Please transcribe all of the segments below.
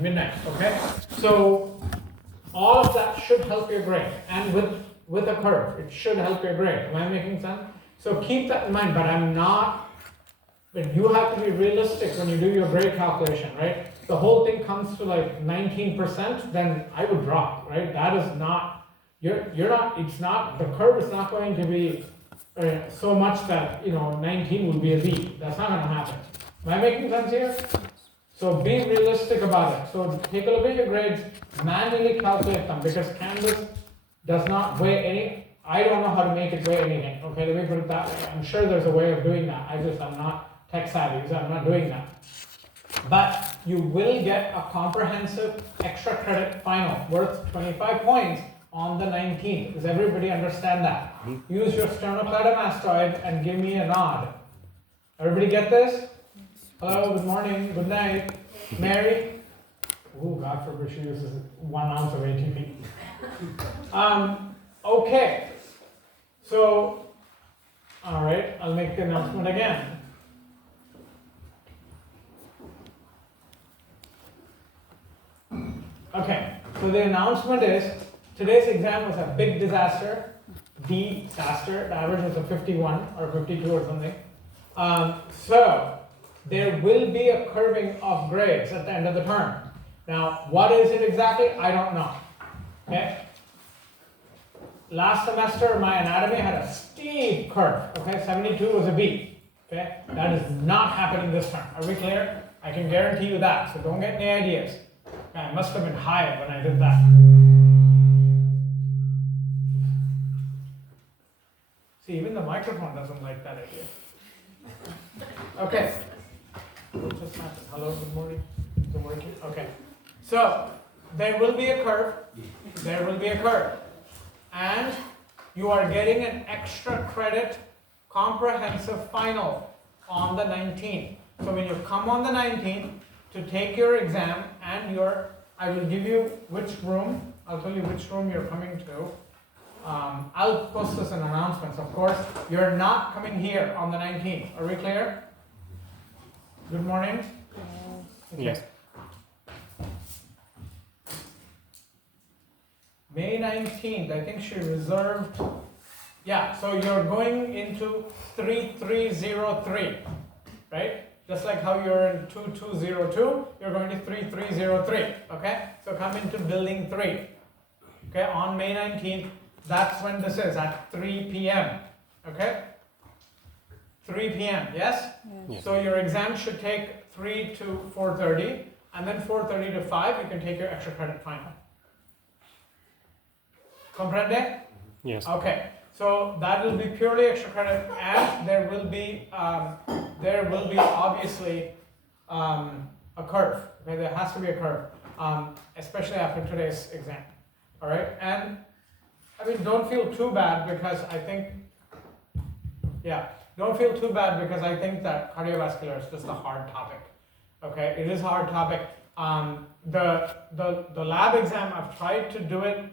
midnight, okay? So all of that should help your grade, and with a curve, it should help your grade. Am I making sense? So keep that in mind, but but you have to be realistic when you do your grade calculation, right? The whole thing comes to like 19%, then I would drop, right? That is not, the curve is not going to be so much that, 19 would be a B. That's not gonna happen. Am I making sense here? So be realistic about it. So take a look at your grades, manually calculate them, because Canvas does not weigh any, I don't know how to make it weigh anything, okay? Let me put it that way. I'm sure there's a way of doing that. I'm not tech savvy, so I'm not doing that. But you will get a comprehensive extra credit final worth 25 points on the 19th. Does everybody understand that? Use your sternocleidomastoid and give me a nod. Everybody get this? Hello, good morning, good night. Mary? Oh, God forbid she uses 1 ounce of ATP. Okay. So, all right, I'll make the announcement again. Okay, so the announcement is, today's exam was a big disaster, disaster. The average was a 51 or 52 or something. So there will be a curving of grades at the end of the term. Now, what is it exactly? I don't know. Okay. Last semester, my anatomy had a steep curve. Okay, 72 was a B. Okay, that is not happening this term. Are we clear? I can guarantee you that. So don't get any ideas. I must have been high when I did that. See, even the microphone doesn't like that idea. Okay. What just happened? Hello, good morning. Is it working? Okay. So, there will be a curve. There will be a curve. And you are getting an extra credit comprehensive final on the 19th. So when you come on the 19th, to take your exam and I will give you which room, I'll tell you which room you're coming to. I'll post this in announcements, of course. You're not coming here on the 19th. Are we clear? Good morning? Okay. Yes. May 19th, I think she reserved, yeah, so you're going into 3303, right? Just like how you're in 2202, you're going to 3303, okay? So come into building 3, okay? On May 19th, that's when this is, at 3 p.m., okay? 3 p.m., yes? Yes. So your exam should take 3 to 4:30, and then 4:30 to 5, you can take your extra credit final. Comprende? Yes. Okay, so that will be purely extra credit, and there will be obviously a curve. Okay, there has to be a curve, especially after today's exam. All right, and I mean, don't feel too bad because I think, don't feel too bad because I think that cardiovascular is just a hard topic. Okay, it is a hard topic. The lab exam, I've tried to do it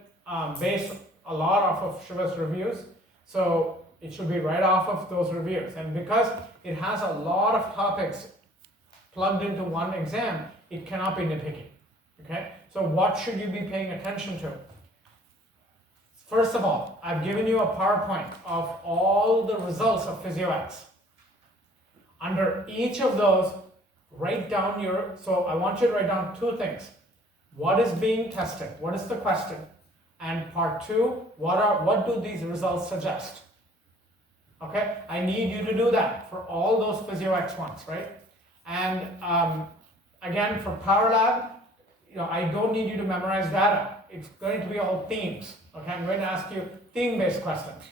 based a lot off of Shiva's reviews, so it should be right off of those reviews. And because it has a lot of topics plugged into one exam, it cannot be nitpicky. Okay, so what should you be paying attention to? First of all, I've given you a PowerPoint of all the results of PhysioX. Under each of those, write down so I want you to write down 2 things. What is being tested? What is the question? And part 2, what do these results suggest? Okay, I need you to do that for all those PhysioX ones, right? And again, for Power Lab, I don't need you to memorize data. It's going to be all themes. Okay, I'm going to ask you theme-based questions.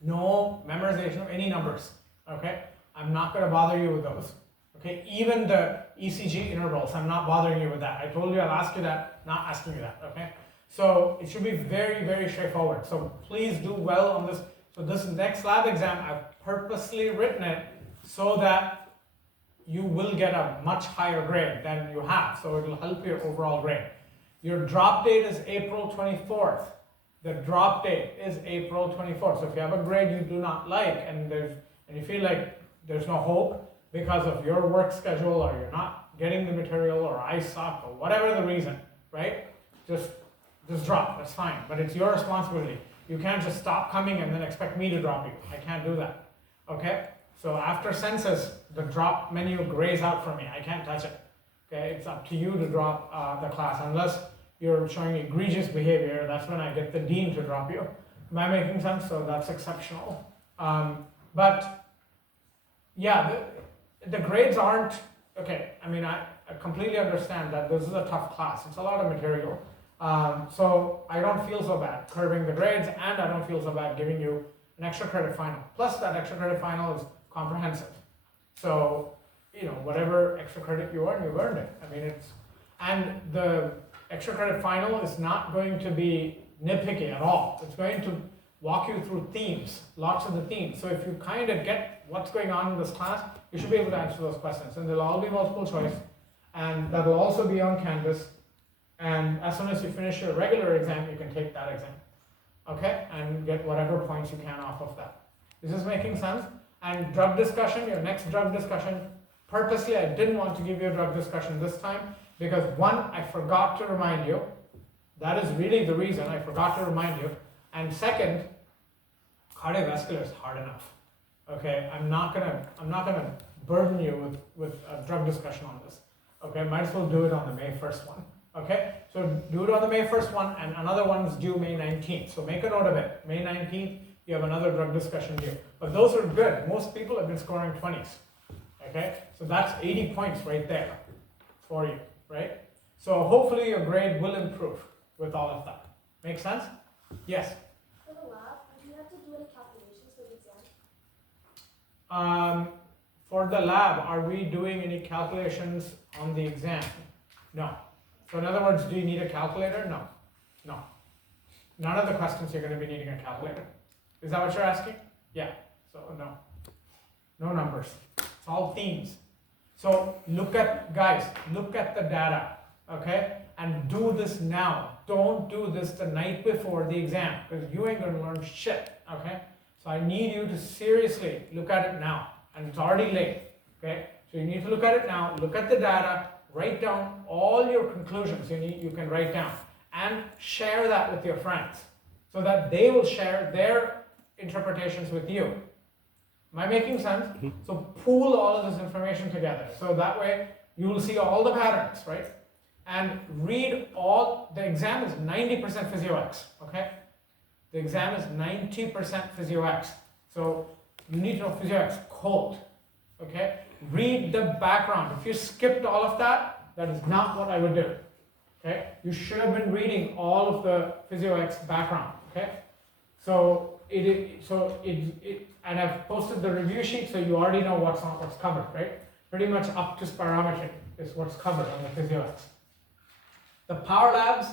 No memorization of any numbers. Okay, I'm not going to bother you with those. Okay, even the ECG intervals, I'm not bothering you with that. I told you I'll ask you that, not asking you that. Okay, so it should be very, very straightforward. So please do well on this. So this next lab exam, I've purposely written it so that you will get a much higher grade than you have. So it will help your overall grade. Your drop date is April 24th. The drop date is April 24th. So if you have a grade you do not like and you feel like there's no hope because of your work schedule or you're not getting the material, or I suck, or whatever the reason, right? Just drop, that's fine, but it's your responsibility. You can't just stop coming and then expect me to drop you. I can't do that, okay? So after census, the drop menu grays out for me. I can't touch it, okay? It's up to you to drop the class, unless you're showing egregious behavior. That's when I get the dean to drop you. Am I making sense? So that's exceptional. But yeah, the grades aren't, okay, I mean, I completely understand that this is a tough class. It's a lot of material. So I don't feel so bad curbing the grades, and I don't feel so bad giving you an extra credit final. Plus that extra credit final is comprehensive. So, you know, whatever extra credit you earn, you've earned it. I mean, and the extra credit final is not going to be nitpicky at all. It's going to walk you through themes, lots of the themes. So if you kind of get what's going on in this class, you should be able to answer those questions. And they'll all be multiple choice, and that'll also be on Canvas. And as soon as you finish your regular exam, you can take that exam, okay? And get whatever points you can off of that. Is this making sense? And drug discussion, your next drug discussion, purposely I didn't want to give you a drug discussion this time, because one, I forgot to remind you. That is really the reason I forgot to remind you. And second, cardiovascular is hard enough, okay? I'm not gonna burden you with a drug discussion on this, okay? Might as well do it on the May 1st one. Okay, so do it on the May 1st one, and another one is due May 19th. So make a note of it. May 19th, you have another drug discussion due. But those are good. Most people have been scoring 20s. Okay, so that's 80 points right there for you, right? So hopefully your grade will improve with all of that. Make sense? Yes? For the lab, do you have to do any calculations for the exam? For the lab, are we doing any calculations on the exam? No. So in other words, do you need a calculator? No. No. None of the questions you're going to be needing a calculator. Is that what you're asking? Yeah. So no. No numbers. It's all themes. So look at the data, okay? And do this now. Don't do this the night before the exam, because you ain't going to learn shit, okay? So I need you to seriously look at it now. And it's already late, okay? So you need to look at it now, look at the data, write down all your conclusions you can write down, and share that with your friends so that they will share their interpretations with you. Am I making sense? Mm-hmm. So pool all of this information together. So that way you will see all the patterns, right? And read the exam is 90% PhysioX, okay? The exam is 90% PhysioX. So you need to know PhysioX cold, okay? Read the background. If you skipped all of that, that is not what I would do. Okay? You should have been reading all of the PhysioX background. Okay? So and I've posted the review sheet, so you already know what's covered, right? Pretty much up to spirometry is what's covered on the PhysioX. The Power Labs,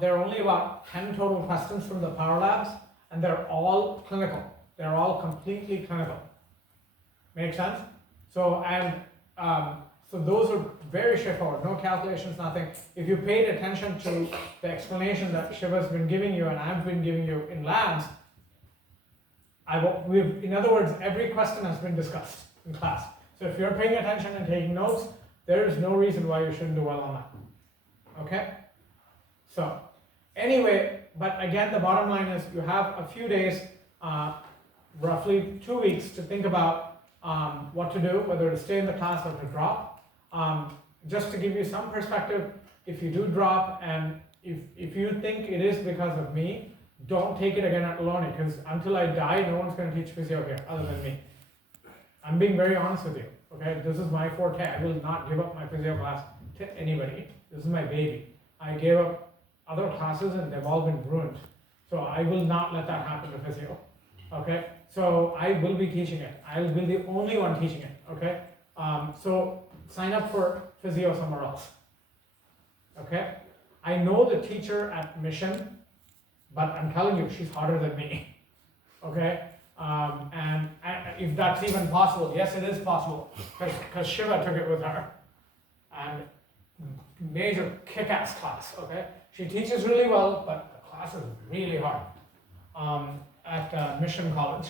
there are only about 10 total questions from the Power Labs, and they're all clinical. They're all completely clinical. Make sense? So so those are very straightforward, no calculations, nothing. If you paid attention to the explanation that Shiva's been giving you and I've been giving you in labs, in other words, every question has been discussed in class. So if you're paying attention and taking notes, there is no reason why you shouldn't do well on that. Okay? So anyway, but again, the bottom line is you have a few days, roughly 2 weeks, to think about what to do, whether to stay in the class or to drop. Just to give you some perspective, if you do drop and if you think it is because of me, don't take it again at Ohlone, because until I die, no one's going to teach physio here other than me. I'm being very honest with you, okay? This is my forte. I will not give up my physio class to anybody. This is my baby. I gave up other classes and they've all been ruined. So I will not let that happen to physio, okay? So I will be teaching it. I will be the only one teaching it, okay? So sign up for physio somewhere else, okay? I know the teacher at Mission, but I'm telling you, she's harder than me, okay? And if that's even possible, yes, it is possible, because Shiva took it with her. And major kick-ass class, okay? She teaches really well, but the class is really hard. At Mission College,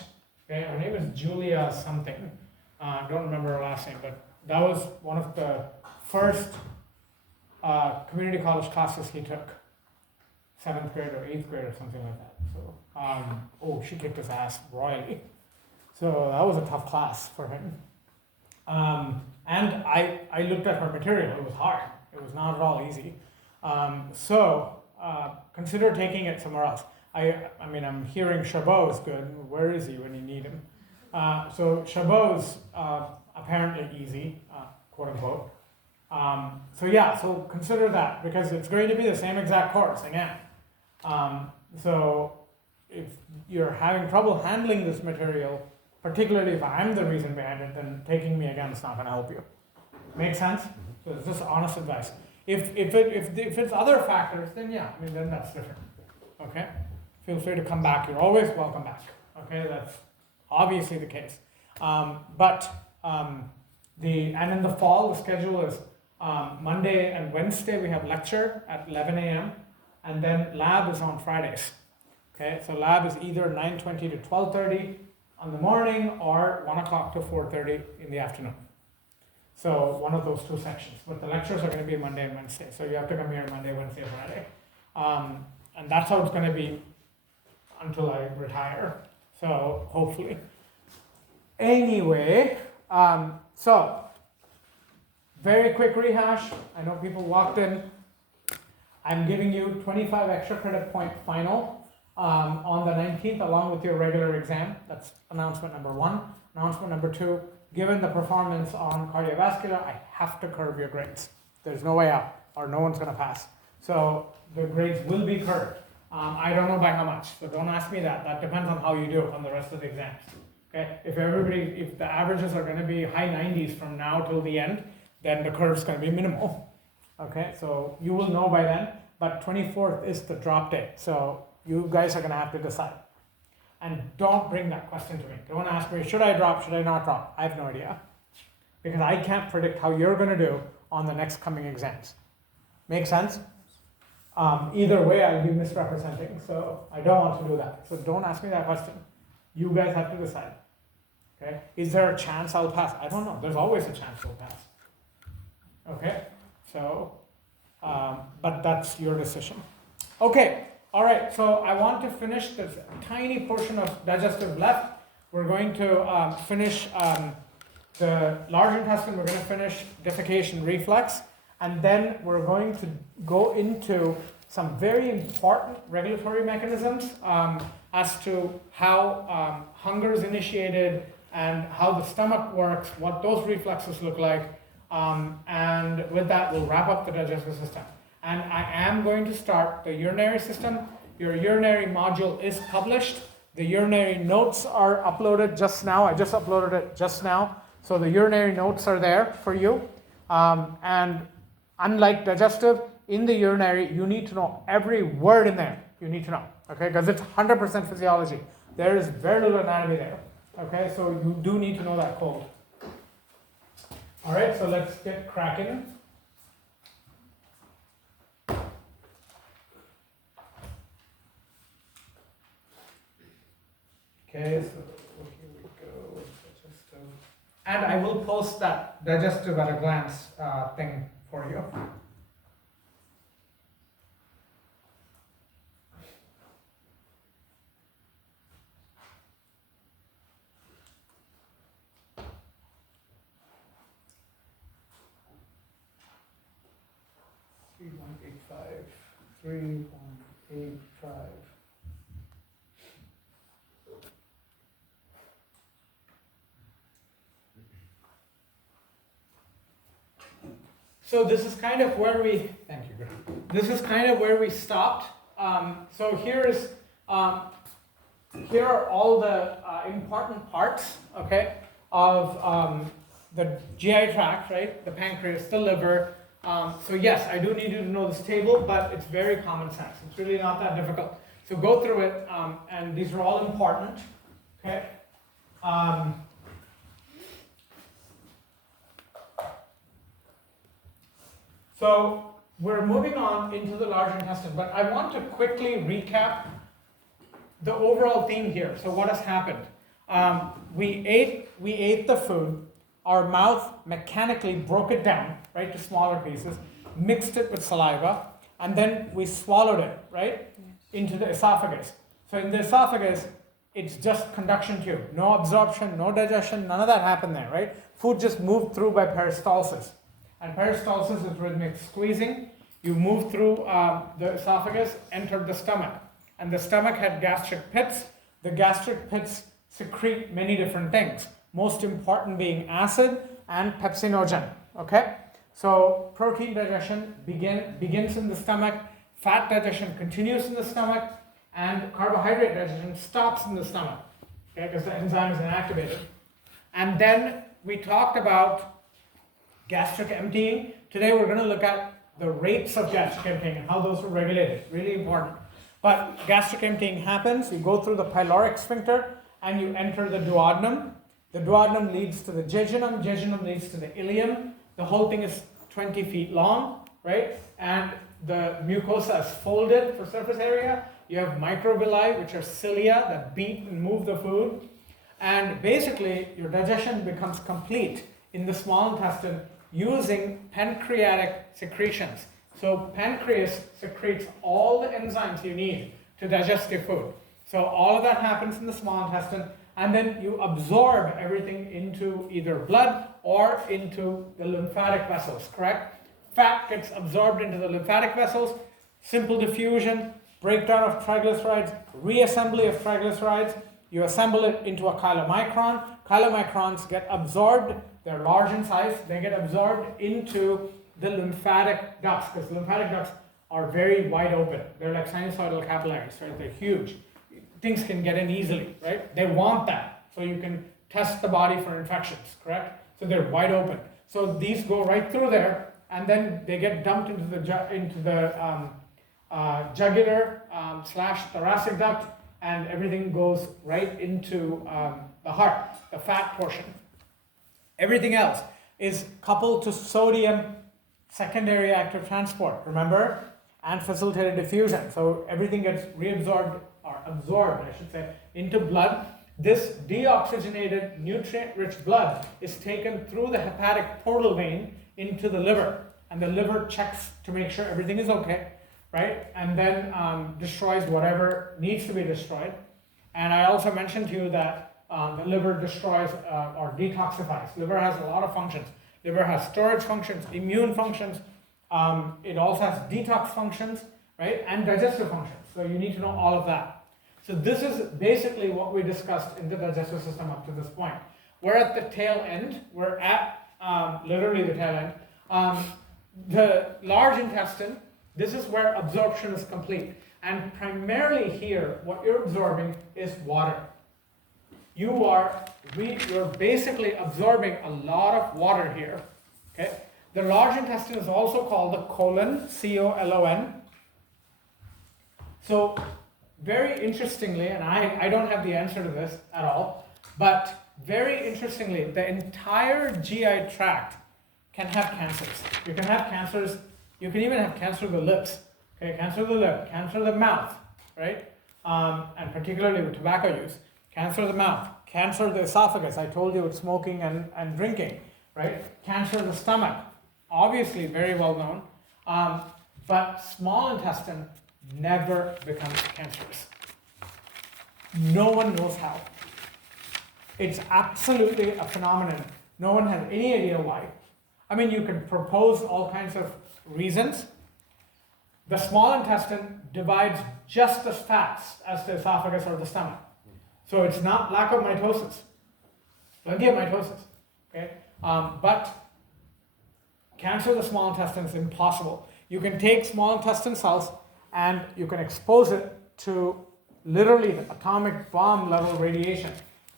okay? Her name is Julia something. Don't remember her last name, but that was one of the first community college classes he took, 7th grade or 8th grade or something like that. So, she kicked his ass royally. So that was a tough class for him. And I looked at her material. It was hard. It was not at all easy. So consider taking it somewhere else. I mean, I'm hearing Chabot is good. Where is he when you need him? So Chabot's apparently easy, quote unquote. So consider that, because it's going to be the same exact course again. So if you're having trouble handling this material, particularly if I'm the reason behind it, then taking me again is not going to help you. Make sense? So it's just honest advice. If it's other factors, then then that's different. Okay? Feel free to come back. You're always welcome back. Okay? That's obviously the case. And in the fall, the schedule is Monday and Wednesday we have lecture at 11 a.m. and then lab is on Fridays. Okay? So lab is either 9:20 to 12:30 on the morning or 1 o'clock to 4:30 in the afternoon. So one of those two sections. But the lectures are going to be Monday and Wednesday. So you have to come here Monday, Wednesday, Friday. And that's how it's going to be until I retire. So hopefully. Anyway, so very quick rehash. I know people walked in. I'm giving you 25 extra credit point final on the 19th along with your regular exam. That's announcement number 1. Announcement number 2, given the performance on cardiovascular, I have to curve your grades. There's no way out, or no one's going to pass. So the grades will be curved. I don't know by how much, so don't ask me that. That depends on how you do on the rest of the exams. Okay? If the averages are going to be high 90s from now till the end, then the curve's going to be minimal. Okay? So you will know by then, but 24th is the drop date. So you guys are going to have to decide. And don't bring that question to me. Don't ask me, should I drop, should I not drop? I have no idea. Because I can't predict how you're going to do on the next coming exams. Make sense? Either way, I'll be misrepresenting. So I don't want to do that. So don't ask me that question. You guys have to decide. Okay? Is there a chance I'll pass? I don't know. There's always a chance we'll pass. Okay? So, but that's your decision. Okay. All right, so I want to finish this tiny portion of digestive left. We're going to finish the large intestine. We're going to finish defecation reflex. And then we're going to go into some very important regulatory mechanisms as to how hunger is initiated and how the stomach works, what those reflexes look like. And with that, we'll wrap up the digestive system. And I am going to start the urinary system. Your urinary module is published. The urinary notes are uploaded just now. I just uploaded it just now. So the urinary notes are there for you. And unlike digestive, in the urinary, you need to know every word in there. You need to know, okay? Because it's 100% physiology. There is very little anatomy there, okay? So you do need to know that code. All right, so let's get cracking. Okay, so here we go with digestive. And I will post that digestive at a glance thing for you. Three, 185. So this is kind of where we, thank you, this is kind of where we stopped. So here are all the important parts, okay, of the GI tract, right? The pancreas, the liver. So yes, I do need you to know this table, but it's very common sense. It's really not that difficult. So go through it, and these are all important, okay? So we're moving on into the large intestine, but I want to quickly recap the overall theme here. So what has happened? We ate the food, our mouth mechanically broke it down, right, to smaller pieces, mixed it with saliva, and then we swallowed it, right, into the esophagus. So in the esophagus, it's just conduction tube, no absorption, no digestion, none of that happened there, right? Food just moved through by peristalsis. And peristalsis is rhythmic squeezing. You move through the esophagus, entered the stomach. And the stomach had gastric pits. The gastric pits secrete many different things, most important being acid and pepsinogen, okay? So protein digestion begins in the stomach, fat digestion continues in the stomach, and carbohydrate digestion stops in the stomach, okay, because the enzyme is inactivated. And then we talked about gastric emptying. Today we're going to look at the rates of gastric emptying and how those are regulated, really important. But gastric emptying happens, you go through the pyloric sphincter and you enter the duodenum. The duodenum leads to the jejunum, jejunum leads to the ileum. The whole thing is 20 feet long, right? And the mucosa is folded for surface area. You have microvilli, which are cilia that beat and move the food. And basically, your digestion becomes complete in the small intestine using pancreatic secretions. So pancreas secretes all the enzymes you need to digest your food. So all of that happens in the small intestine, and then you absorb everything into either blood or into the lymphatic vessels, correct? Fat gets absorbed into the lymphatic vessels, simple diffusion, breakdown of triglycerides, reassembly of triglycerides. You assemble it into a chylomicron. Chylomicrons get absorbed, they're large in size, they get absorbed into the lymphatic ducts, because lymphatic ducts are very wide open. They're like sinusoidal capillaries, right? They're huge. Things can get in easily, right? They want that, so you can test the body for infections, correct? So they're wide open. So these go right through there, and then they get dumped into the jugular slash thoracic duct, and everything goes right into the heart, the fat portion. Everything else is coupled to sodium secondary active transport, remember? And facilitated diffusion. So everything gets reabsorbed, or absorbed, I should say, into blood. This deoxygenated, nutrient-rich blood is taken through the hepatic portal vein into the liver. And the liver checks to make sure everything is okay, right? And then destroys whatever needs to be destroyed. And I also mentioned to you that the liver destroys or detoxifies. Liver has a lot of functions. Liver has storage functions, immune functions. It also has detox functions, right? And digestive functions. So you need to know all of that. So this is basically what we discussed in the digestive system up to this point. We're at the tail end. We're at literally the tail end. The large intestine, this is where absorption is complete. And primarily here, what you're absorbing is water. You're basically absorbing a lot of water here. Okay? The large intestine is also called the colon, C-O-L-O-N. So very interestingly, and I don't have the answer to this at all, but very interestingly, the entire GI tract can have cancers. You can have cancers, you can even have cancer of the lips, okay? Cancer of the lip, cancer of the mouth, right? And particularly with tobacco use. Cancer of the mouth, cancer of the esophagus, I told you with smoking and drinking, right? Cancer of the stomach, obviously very well known, but small intestine never becomes cancerous. No one knows how. It's absolutely a phenomenon. No one has any idea why. I mean, you can propose all kinds of reasons. The small intestine divides just as fast as the esophagus or the stomach. So it's not lack of mitosis. Plenty of mitosis. Okay? But cancer of the small intestine is impossible. You can take small intestine cells and you can expose it to literally the atomic bomb level radiation.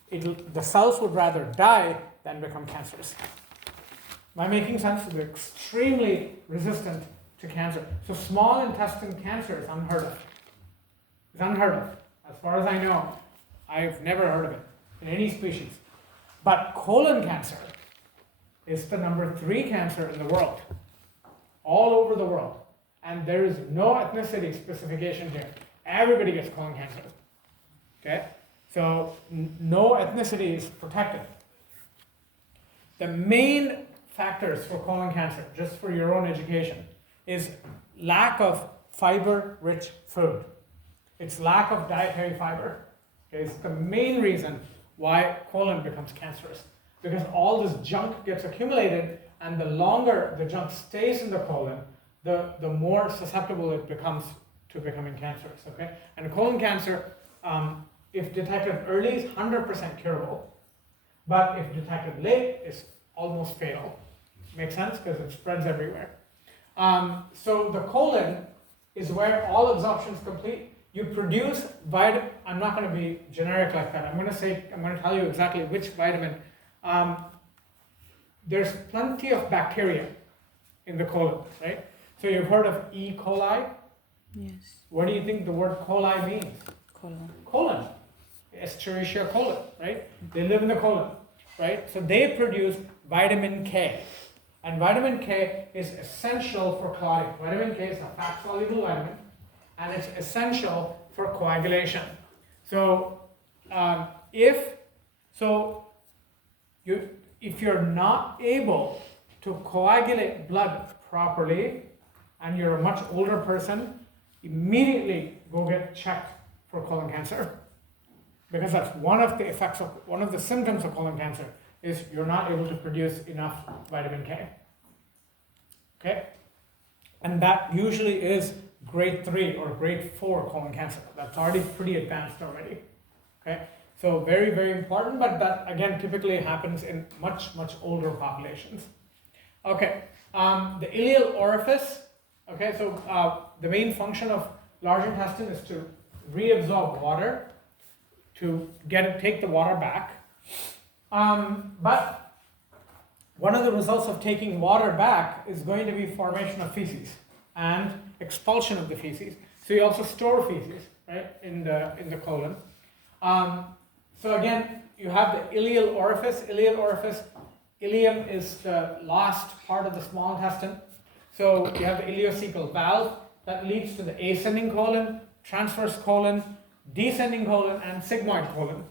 The cells would rather die than become cancerous. Am I making sense? They're extremely resistant to cancer. So small intestine cancer is unheard of. It's unheard of. As far as I know, I've never heard of it in any species. But colon cancer is the number 3 cancer in the world, all over the world. And there is no ethnicity specification here. Everybody gets colon cancer. Okay? So no ethnicity is protected. the main factors for colon cancer, just for your own education, is lack of fiber-rich food. It's lack of dietary fiber. Okay, it's the main reason why colon becomes cancerous, because all this junk gets accumulated, and the longer the junk stays in the colon, the more susceptible it becomes to becoming cancerous. Okay, and colon cancer, if detected early, is 100% curable, but if detected late, is almost fatal. Makes sense, because it spreads everywhere. So the colon is where all absorption is complete. You produce vitamin. I'm not going to be generic like that. I'm going to tell you exactly which vitamin. There's plenty of bacteria in the colon, right? So you've heard of E. coli? Yes. What do you think the word coli means? Colon. Colon. Escherichia coli, right? They live in the colon, right? So they produce vitamin K. And vitamin K is essential for clotting. Vitamin K is a fat-soluble vitamin, and it's essential for coagulation. So if you're not able to coagulate blood properly, and you're a much older person, immediately go get checked for colon cancer, because that's one of the symptoms of colon cancer is you're not able to produce enough vitamin K. Okay, and that usually is grade 3 or grade 4 colon cancer. That's already pretty advanced already. Okay, so very, very important, but that again typically happens in much older populations. Okay, the ileal orifice. Okay, so the main function of large intestine is to reabsorb water, to take the water back. But one of the results of taking water back is going to be formation of feces and expulsion of the feces. So you also store feces, right, in the colon. So again, you have the ileal orifice. Ileal orifice. Ileum is the last part of the small intestine. So you have the ileocecal valve that leads to the ascending colon, transverse colon, descending colon, and sigmoid colon.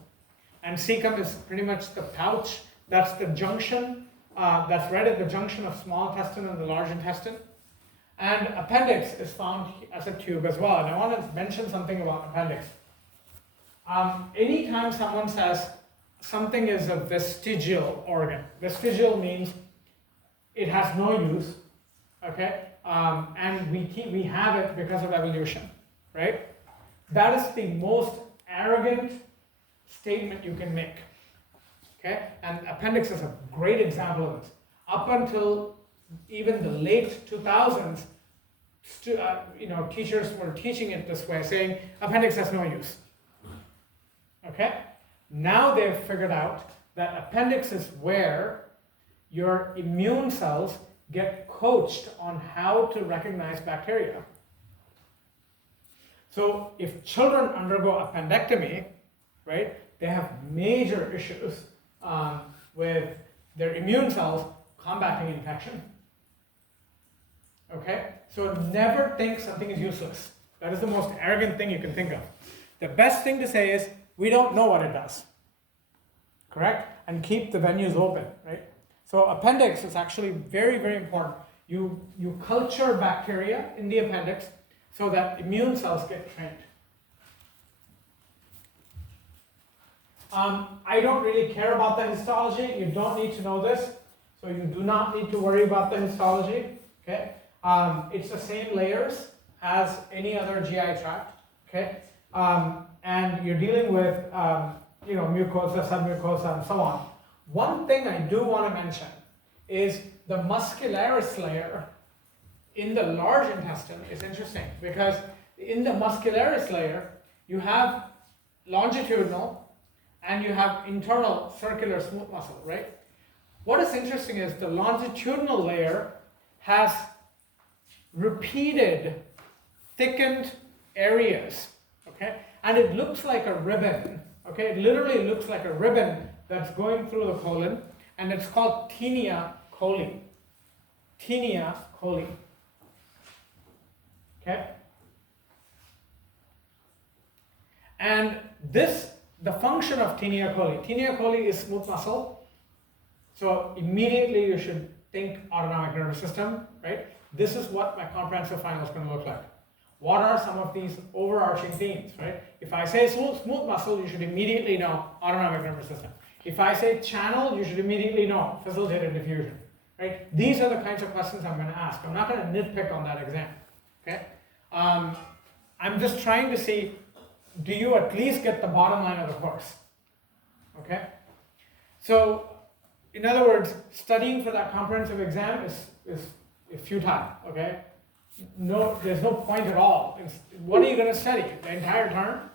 And cecum is pretty much the pouch. That's the junction. That's right at the junction of small intestine and the large intestine. And appendix is found as a tube as well. And I want to mention something about appendix. Anytime someone says something is a vestigial organ, vestigial means it has no use, okay? And we have it because of evolution, right? That is the most arrogant statement you can make, okay? And appendix is a great example of this. Up until even the late 2000s, teachers were teaching it this way, saying appendix has no use. Okay? Now they've figured out that appendix is where your immune cells get coached on how to recognize bacteria. So if children undergo appendectomy, right, they have major issues with their immune cells combating infection. Okay? So never think something is useless. That is the most arrogant thing you can think of. The best thing to say is, we don't know what it does. Correct? And keep the venues open, right? So appendix is actually very, very important. You culture bacteria in the appendix so that immune cells get trained. I don't really care about the histology. You don't need to know this. So you do not need to worry about the histology. Okay? It's the same layers as any other GI tract. Okay? And you're dealing with mucosa, submucosa, and so on. One thing I do want to mention is the muscularis layer in the large intestine is interesting, because in the muscularis layer you have longitudinal and you have internal circular smooth muscle, right? What is interesting is the longitudinal layer has repeated thickened areas, okay? And it looks like a ribbon, okay? It literally looks like a ribbon that's going through the colon, and it's called tinea coli. Tinea coli, okay? And the function of tinea coli is smooth muscle. So immediately you should think autonomic nervous system, right? This is what my comprehensive final is going to look like. What are some of these overarching themes, right? If I say smooth muscle, you should immediately know autonomic nervous system. If I say channel, you should immediately know facilitated diffusion, right? These are the kinds of questions I'm going to ask. I'm not going to nitpick on that exam, okay? I'm just trying to see, do you at least get the bottom line of the course, okay? So, in other words, studying for that comprehensive exam is futile, okay? No, there's no point at all. What are you going to study? The entire term?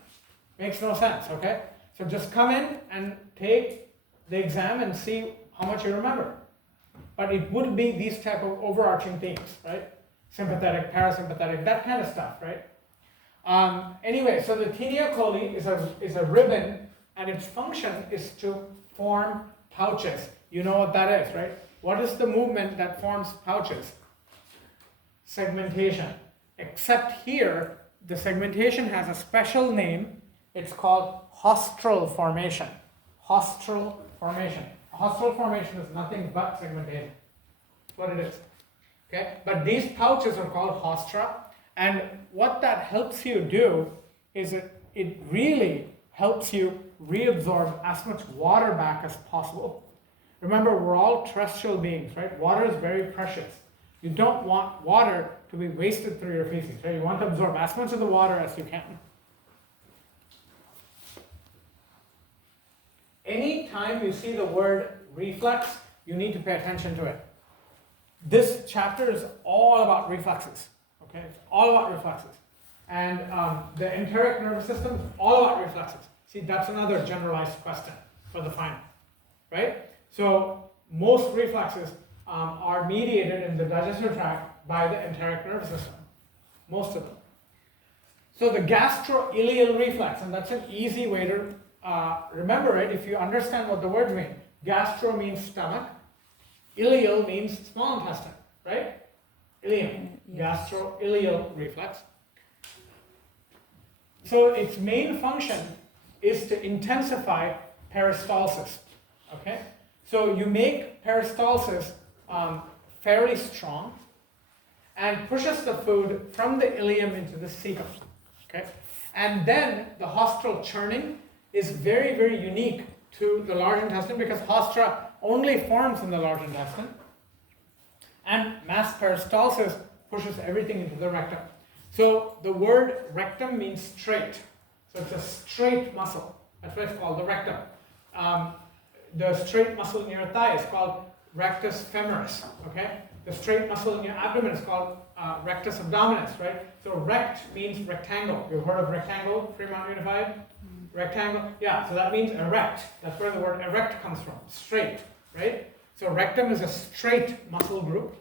Makes no sense, okay? So just come in and take the exam and see how much you remember. But it would be these type of overarching themes, right? Sympathetic, parasympathetic, that kind of stuff, right? Anyway, so the tinea coli is a ribbon, and its function is to form pouches. You know what that is, right? What is the movement that forms pouches? Segmentation. Except here, the segmentation has a special name. It's called haustral formation. Haustral formation. Haustral formation is nothing but segmentation. That's what it is. Okay? But these pouches are called haustra. And what that helps you do is it really helps you reabsorb as much water back as possible. Remember, we're all terrestrial beings, right? Water is very precious. You don't want water to be wasted through your feces, right? You want to absorb as much of the water as you can. Anytime you see the word reflex, you need to pay attention to it. This chapter is all about reflexes, okay? It's all about reflexes. And the enteric nervous system is all about reflexes. See, that's another generalized question for the final, right? So most reflexes are mediated in the digestive tract by the enteric nervous system, most of them. So the gastroileal reflex, and that's an easy way to remember it if you understand what the words mean. Gastro means stomach, ileal means small intestine, right? Ileum, yes. Gastroileal reflex. So its main function is to intensify peristalsis, okay? So you make peristalsis fairly strong and pushes the food from the ileum into the cecum, okay? And then the haustral churning is very, very unique to the large intestine because haustra only forms in the large intestine, and mass peristalsis pushes everything into the rectum. So the word rectum means straight. So it's a straight muscle. That's why it's called the rectum. The straight muscle in your thigh is called rectus femoris, okay? The straight muscle in your abdomen is called rectus abdominis, right? So rect means rectangle. You've heard of rectangle, Fremont Unified? Rectangle, yeah, so that means erect. That's where the word erect comes from, straight, right? So rectum is a straight muscle group,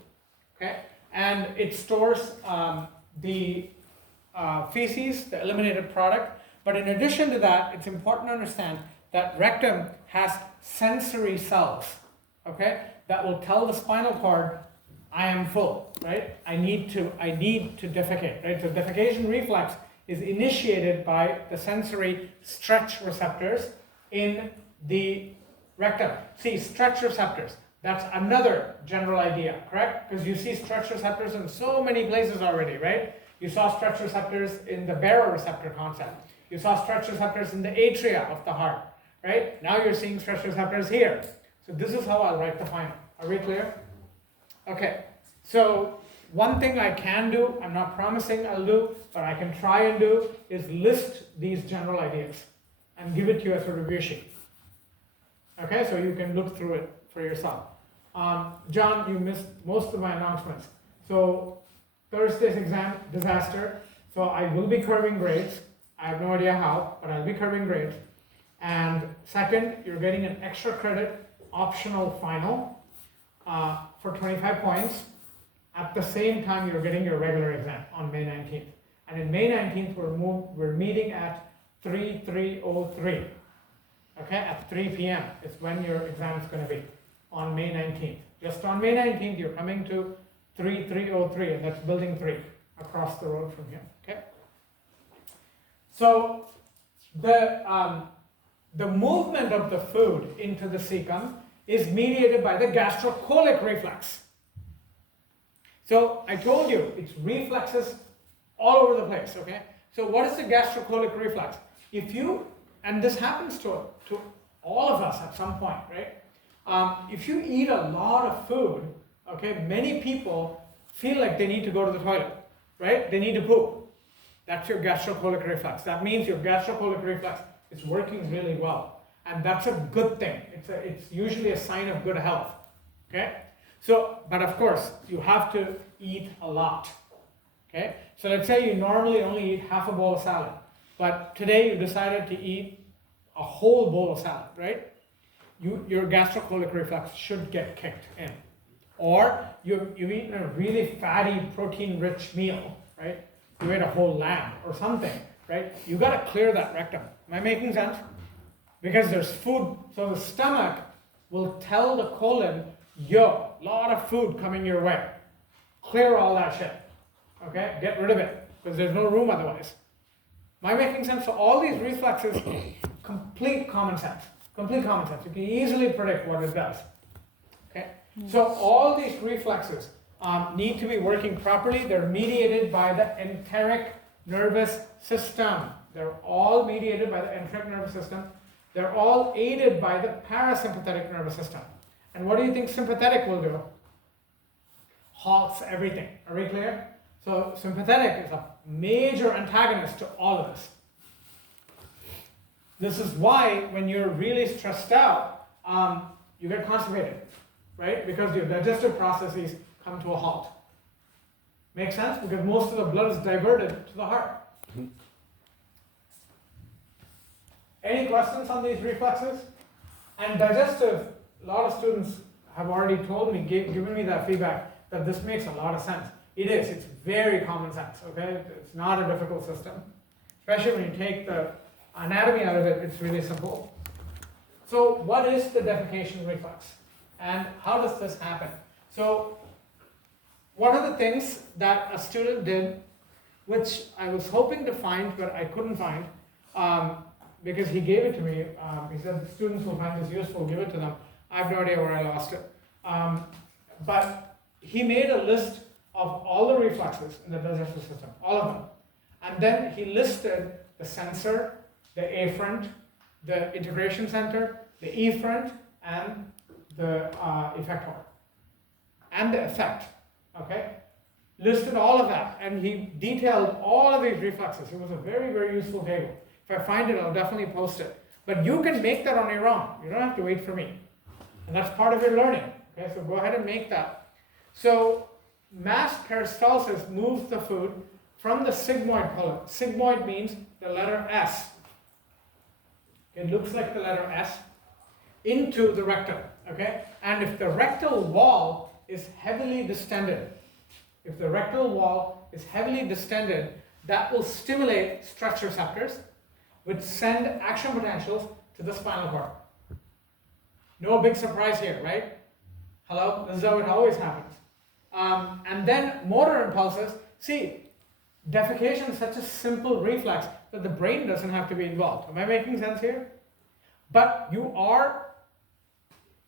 okay? And it stores the feces, the eliminated product. But in addition to that, it's important to understand that rectum has sensory cells, okay? That will tell the spinal cord, I am full, right? I need to defecate, right? So defecation reflex is initiated by the sensory stretch receptors in the rectum. See, stretch receptors, that's another general idea, correct? Because you see stretch receptors in so many places already, right? You saw stretch receptors in the baroreceptor concept. You saw stretch receptors in the atria of the heart, right? Now you're seeing stretch receptors here. So this is how I'll write the final. Are we clear? Okay, so one thing I can do, I'm not promising I'll do, but I can try and do, is list these general ideas and give it to you as a review sheet. Okay, so you can look through it for yourself. John, you missed most of my announcements. So Thursday's exam, disaster. So I will be curving grades. I have no idea how, but I'll be curving grades. And second, you're getting an extra credit optional final for 25 points. At the same time, you're getting your regular exam on May 19th. And in May 19th, we're meeting at 3303. Okay, at 3 p.m. is when your exam is going to be on May 19th. Just on May 19th, you're coming to 3303, and that's building 3 across the road from here. Okay. So the movement of the food into the cecum is mediated by the gastrocolic reflex. So I told you, it's reflexes all over the place, okay? So what is the gastrocolic reflex? If you, and this happens to all of us at some point, right? If you eat a lot of food, okay, many people feel like they need to go to the toilet, right? They need to poop. That's your gastrocolic reflex. That means your gastrocolic reflex is working really well. And that's a good thing. It's usually a sign of good health, okay? So, but of course, you have to eat a lot, okay? So let's say you normally only eat half a bowl of salad, but today you decided to eat a whole bowl of salad, right? Your gastrocolic reflex should get kicked in. Or you've eaten a really fatty, protein-rich meal, right? You ate a whole lamb or something, right? You got to clear that rectum. Am I making sense? Because there's food, so the stomach will tell the colon, yo, lot of food coming your way. Clear all that shit, okay? Get rid of it, because there's no room otherwise. Am I making sense? So all these reflexes, complete common sense. Complete common sense. You can easily predict what it does, okay? So all these reflexes need to be working properly. They're mediated by the enteric nervous system. They're all mediated by the enteric nervous system. They're all aided by the parasympathetic nervous system. And what do you think sympathetic will do? Halts everything. Are we clear? So sympathetic is a major antagonist to all of this. This is why when you're really stressed out, you get constipated, right? Because your digestive processes come to a halt. Make sense? Because most of the blood is diverted to the heart. Any questions on these reflexes? And digestive, a lot of students have already told me, given me that feedback, that this makes a lot of sense. It is, it's very common sense, okay? It's not a difficult system. Especially when you take the anatomy out of it, it's really simple. So what is the defecation reflex? And how does this happen? So one of the things that a student did, which I was hoping to find, but I couldn't find, because he gave it to me. He said, students will find this useful, give it to them. I have no idea where I lost it. But he made a list of all the reflexes in the digestive system, all of them. And then he listed the sensor, the afferent, the integration center, the efferent, and the effector, and the effect, okay? Listed all of that, and he detailed all of these reflexes. It was a very, very useful table. If I find it, I'll definitely post it. But you can make that on your own. You don't have to wait for me. And that's part of your learning, okay? So go ahead and make that. So mass peristalsis moves the food from the sigmoid colon. Sigmoid means the letter S. It looks like the letter S into the rectum, okay? And if the rectal wall is heavily distended, that will stimulate stretch receptors, which send action potentials to the spinal cord. No big surprise here, right? Hello? This is how it always happens. And then motor impulses. See, defecation is such a simple reflex that the brain doesn't have to be involved. Am I making sense here? But you are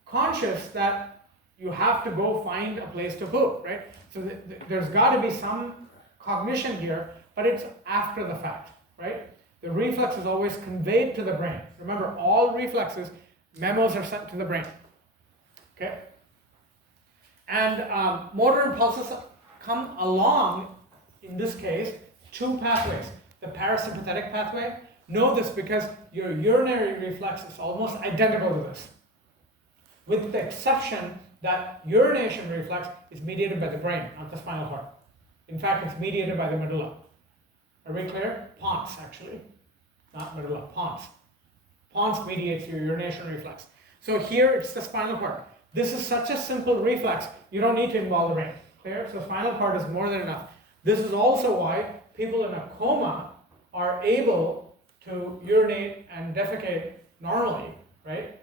conscious that you have to go find a place to poop, right? So there's got to be some cognition here, but it's after the fact, right? The reflex is always conveyed to the brain. Remember, all reflexes, memos are sent to the brain, okay? And motor impulses come along, in this case, two pathways. The parasympathetic pathway. Know this because your urinary reflex is almost identical to this, with the exception that urination reflex is mediated by the brain, not the spinal cord. In fact, it's mediated by the medulla. Are we clear? Pons, actually. Not medulla, pons. Pons mediates your urination reflex. So here it's the spinal cord. This is such a simple reflex, you don't need to involve the brain. Clear? So spinal cord is more than enough. This is also why people in a coma are able to urinate and defecate normally, right?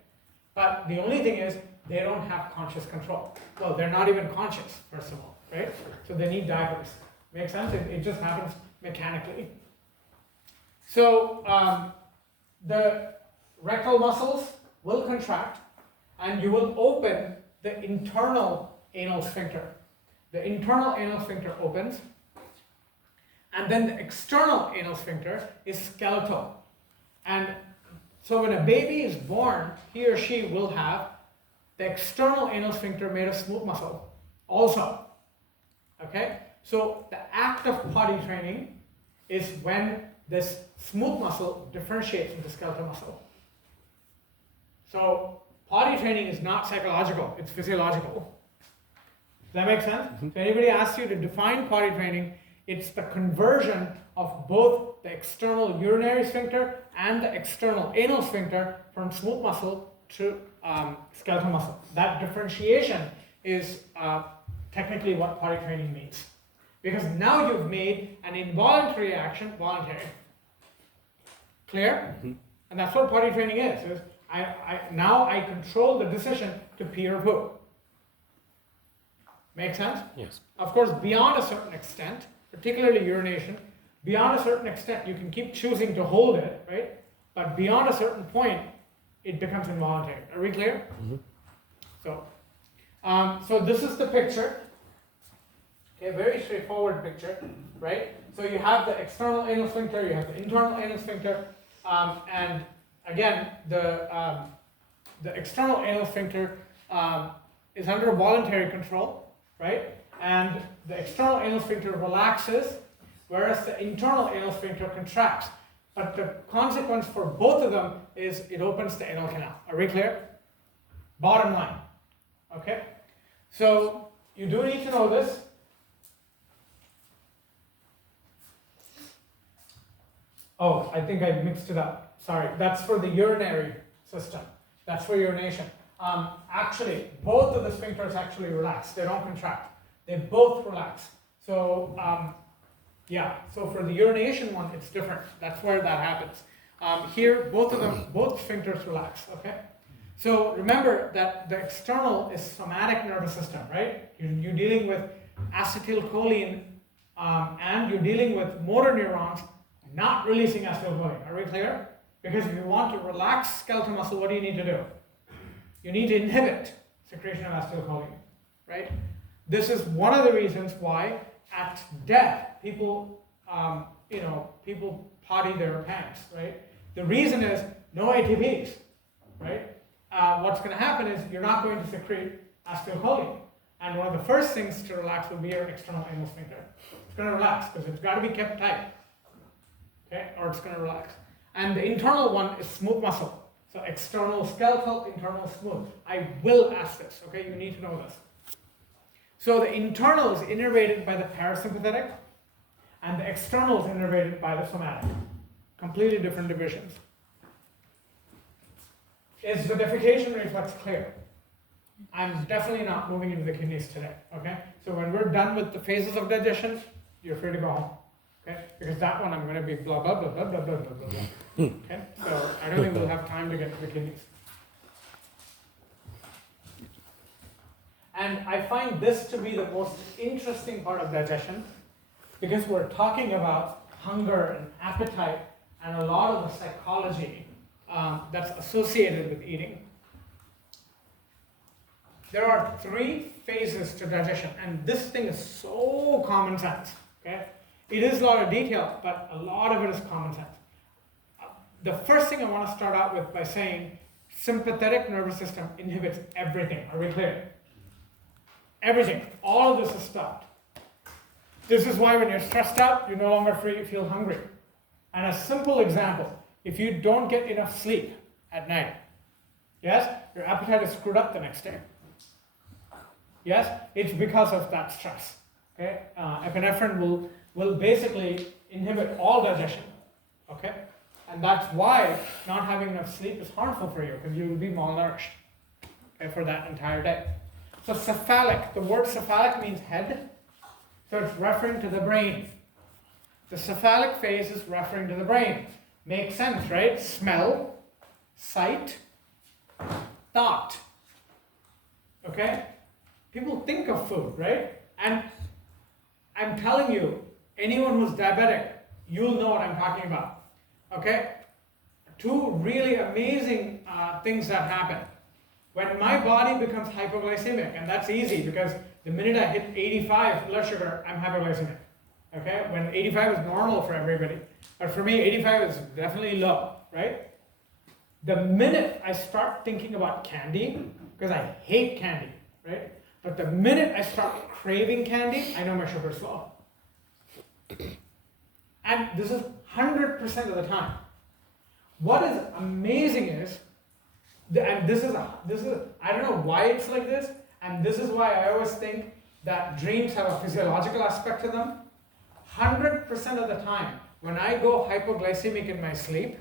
But the only thing is, they don't have conscious control. Well, they're not even conscious, first of all, right? So they need diapers. Make sense? It just happens mechanically. So the rectal muscles will contract, and you will open the internal anal sphincter. The internal anal sphincter opens, and then the external anal sphincter is skeletal. And so when a baby is born, he or she will have the external anal sphincter made of smooth muscle also. Okay? So the act of potty training is when this smooth muscle differentiates into skeletal muscle. So potty training is not psychological, it's physiological. Does that make sense? If anybody asks you to define potty training, it's the conversion of both the external urinary sphincter and the external anal sphincter from smooth muscle to skeletal muscle. That differentiation is technically what potty training means. Because now you've made an involuntary action voluntary. Clear? And that's what potty training is now I control the decision to pee or poo. Make sense? Yes. Of course, beyond a certain extent, particularly urination, beyond a certain extent, you can keep choosing to hold it, right? But beyond a certain point, it becomes involuntary. Are we clear? So this is the picture. Okay, very straightforward picture, right? So you have the external anal sphincter, you have the internal anal sphincter, and again, the external anal sphincter is under voluntary control, right? And the external anal sphincter relaxes, whereas the internal anal sphincter contracts. But the consequence for both of them is it opens the anal canal. Are we clear? Bottom line. Okay? So you do need to know this. Oh, I think I mixed it up. Sorry, that's for the urinary system. That's for urination. Actually, both of the sphincters actually relax. They don't contract. They both relax. So, yeah. So for the urination one, it's different. That's where that happens. Here, both sphincters relax. Okay. So remember that the external is somatic nervous system, right? You're dealing with acetylcholine, and you're dealing with motor neurons not releasing acetylcholine. Are we clear? Because if you want to relax skeletal muscle, what do you need to do? You need to inhibit secretion of acetylcholine, right? This is one of the reasons why at death people, people potty their pants, right? The reason is no ATPs, right? What's going to happen is you're not going to secrete acetylcholine, and one of the first things to relax will be your external anal sphincter. It's going to relax because it's got to be kept tight, okay? Or it's going to relax. And the internal one is smooth muscle. So external skeletal, internal smooth. I will ask this, okay? You need to know this. So the internal is innervated by the parasympathetic, and the external is innervated by the somatic. Completely different divisions. Is the defecation reflex clear? I'm definitely not moving into the kidneys today, okay? So when we're done with the phases of digestion, you're free to go home, okay? Because that one I'm going to be blah, blah, blah, blah, blah, blah, blah, blah, blah. Okay? So I don't think we'll have time to get to the kidneys. And I find this to be the most interesting part of digestion because we're talking about hunger and appetite and a lot of the psychology that's associated with eating. There are 3 phases to digestion, and this thing is so common sense. Okay? It is a lot of detail, but a lot of it is common sense. The first thing I want to start out with by saying sympathetic nervous system inhibits everything. Are we clear? Everything. All of this is stopped. This is why when you're stressed out, you no longer feel hungry. And a simple example, if you don't get enough sleep at night, yes, your appetite is screwed up the next day. Yes, it's because of that stress. Okay, epinephrine will basically inhibit all digestion. Okay, and that's why not having enough sleep is harmful for you because you will be malnourished. Okay, for that entire day. So cephalic, the word cephalic means head, so it's referring to the brain. The cephalic phase is referring to the brain. Makes sense, right? Smell, sight, thought. Okay? People think of food, right? And I'm telling you, anyone who's diabetic, you'll know what I'm talking about. Okay? 2 really amazing things that happen. When my body becomes hypoglycemic, and that's easy because the minute I hit 85 blood sugar, I'm hypoglycemic. Okay? When 85 is normal for everybody. But for me, 85 is definitely low, right? The minute I start thinking about candy, because I hate candy, right? But the minute I start craving candy, I know my sugar's low. And this is 100% of the time. What is amazing is, and this is, I don't know why it's like this, and this is why I always think that dreams have a physiological aspect to them. 100% of the time, when I go hypoglycemic in my sleep,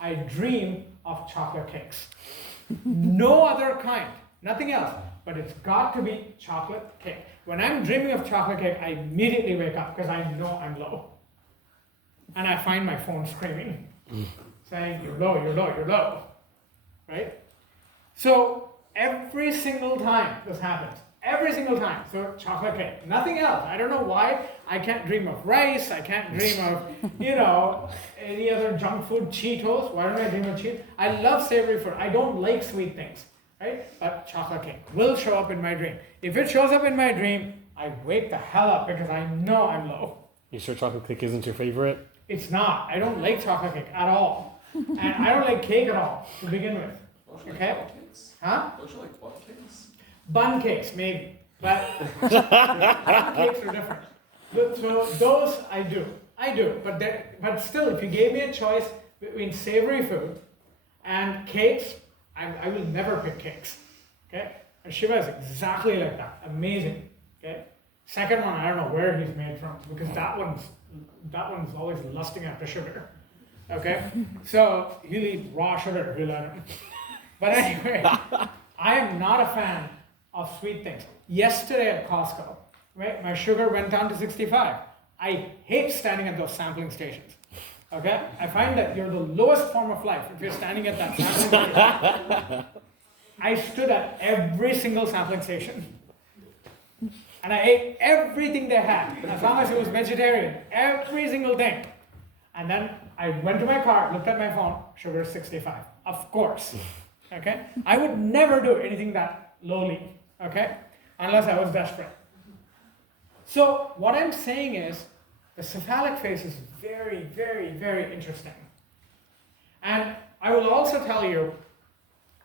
I dream of chocolate cakes. No other kind, nothing else, but it's got to be chocolate cake. When I'm dreaming of chocolate cake, I immediately wake up because I know I'm low. And I find my phone screaming, saying, you're low, you're low, you're low, right? So every single time this happens, every single time, so chocolate cake, nothing else. I don't know why I can't dream of rice, I can't dream of, any other junk food, Cheetos. Why don't I dream of Cheetos? I love savory food. I don't like sweet things, right? But chocolate cake will show up in my dream. If it shows up in my dream, I wake the hell up because I know I'm low. You sure chocolate cake isn't your favorite? It's not. I don't like chocolate cake at all. And I don't like cake at all to begin with. Okay? Huh? Don't you like what cakes? Bun cakes, maybe. But bun cakes are different. So those I do. But still, if you gave me a choice between savory food and cakes, I will never pick cakes. Okay? And Shiva is exactly like that. Amazing. Okay? Second one, I don't know where he's made from because that one's always lusting after sugar. Okay? So he'll eat raw sugar if you let him. But anyway, I am not a fan of sweet things. Yesterday at Costco, right, my sugar went down to 65. I hate standing at those sampling stations. Okay? I find that you're the lowest form of life if you're standing at that sampling station. I stood at every single sampling station. And I ate everything they had, as long as it was vegetarian, every single thing. And then I went to my car, looked at my phone, sugar is 65. Of course. Okay? I would never do anything that lowly, okay? Unless I was desperate. So what I'm saying is, the cephalic phase is very, very, very interesting. And I will also tell you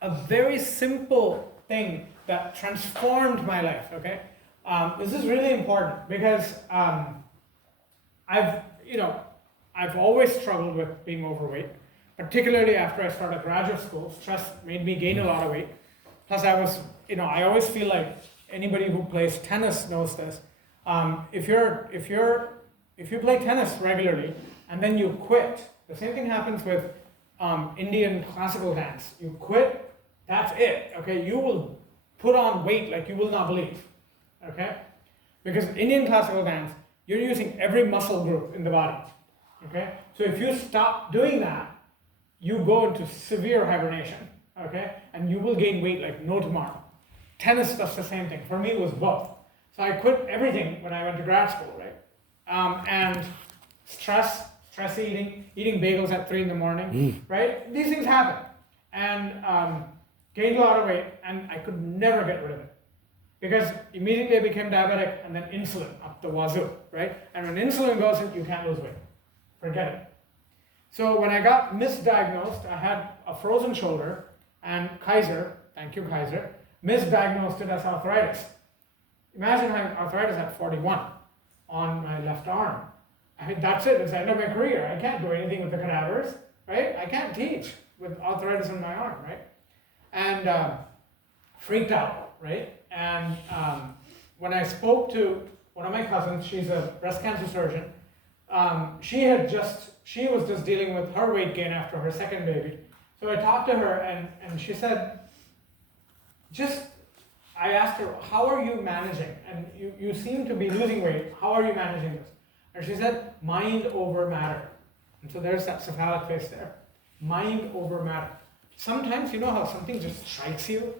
a very simple thing that transformed my life, okay? This is really important because I've always struggled with being overweight, particularly after I started graduate school. Stress made me gain a lot of weight. Plus I always feel like anybody who plays tennis knows this. If you play tennis regularly and then you quit, the same thing happens with Indian classical dance. You quit, that's it, okay? You will put on weight like you will not believe. Okay? Because Indian classical dance, you're using every muscle group in the body. Okay? So if you stop doing that, you go into severe hibernation. Okay? And you will gain weight like no tomorrow. Tennis does the same thing. For me, it was both. So I quit everything when I went to grad school, right? And stress eating bagels at 3 a.m, right? These things happen. And gained a lot of weight, and I could never get rid of it. Because immediately I became diabetic and then insulin up the wazoo, right? And when insulin goes in, you can't lose weight. Forget it. So when I got misdiagnosed, I had a frozen shoulder and Kaiser, thank you Kaiser, misdiagnosed it as arthritis. Imagine having arthritis at 41 on my left arm. That's it, it's the end of my career. I can't do anything with the cadavers, right? I can't teach with arthritis in my arm, right? And freaked out, right? And when I spoke to one of my cousins, she's a breast cancer surgeon, she was just dealing with her weight gain after her second baby. So I talked to her and she said, I asked her, how are you managing? And you seem to be losing weight. How are you managing this? And she said, mind over matter. And so there's that cephalic phase there. Mind over matter. Sometimes you know how something just strikes you,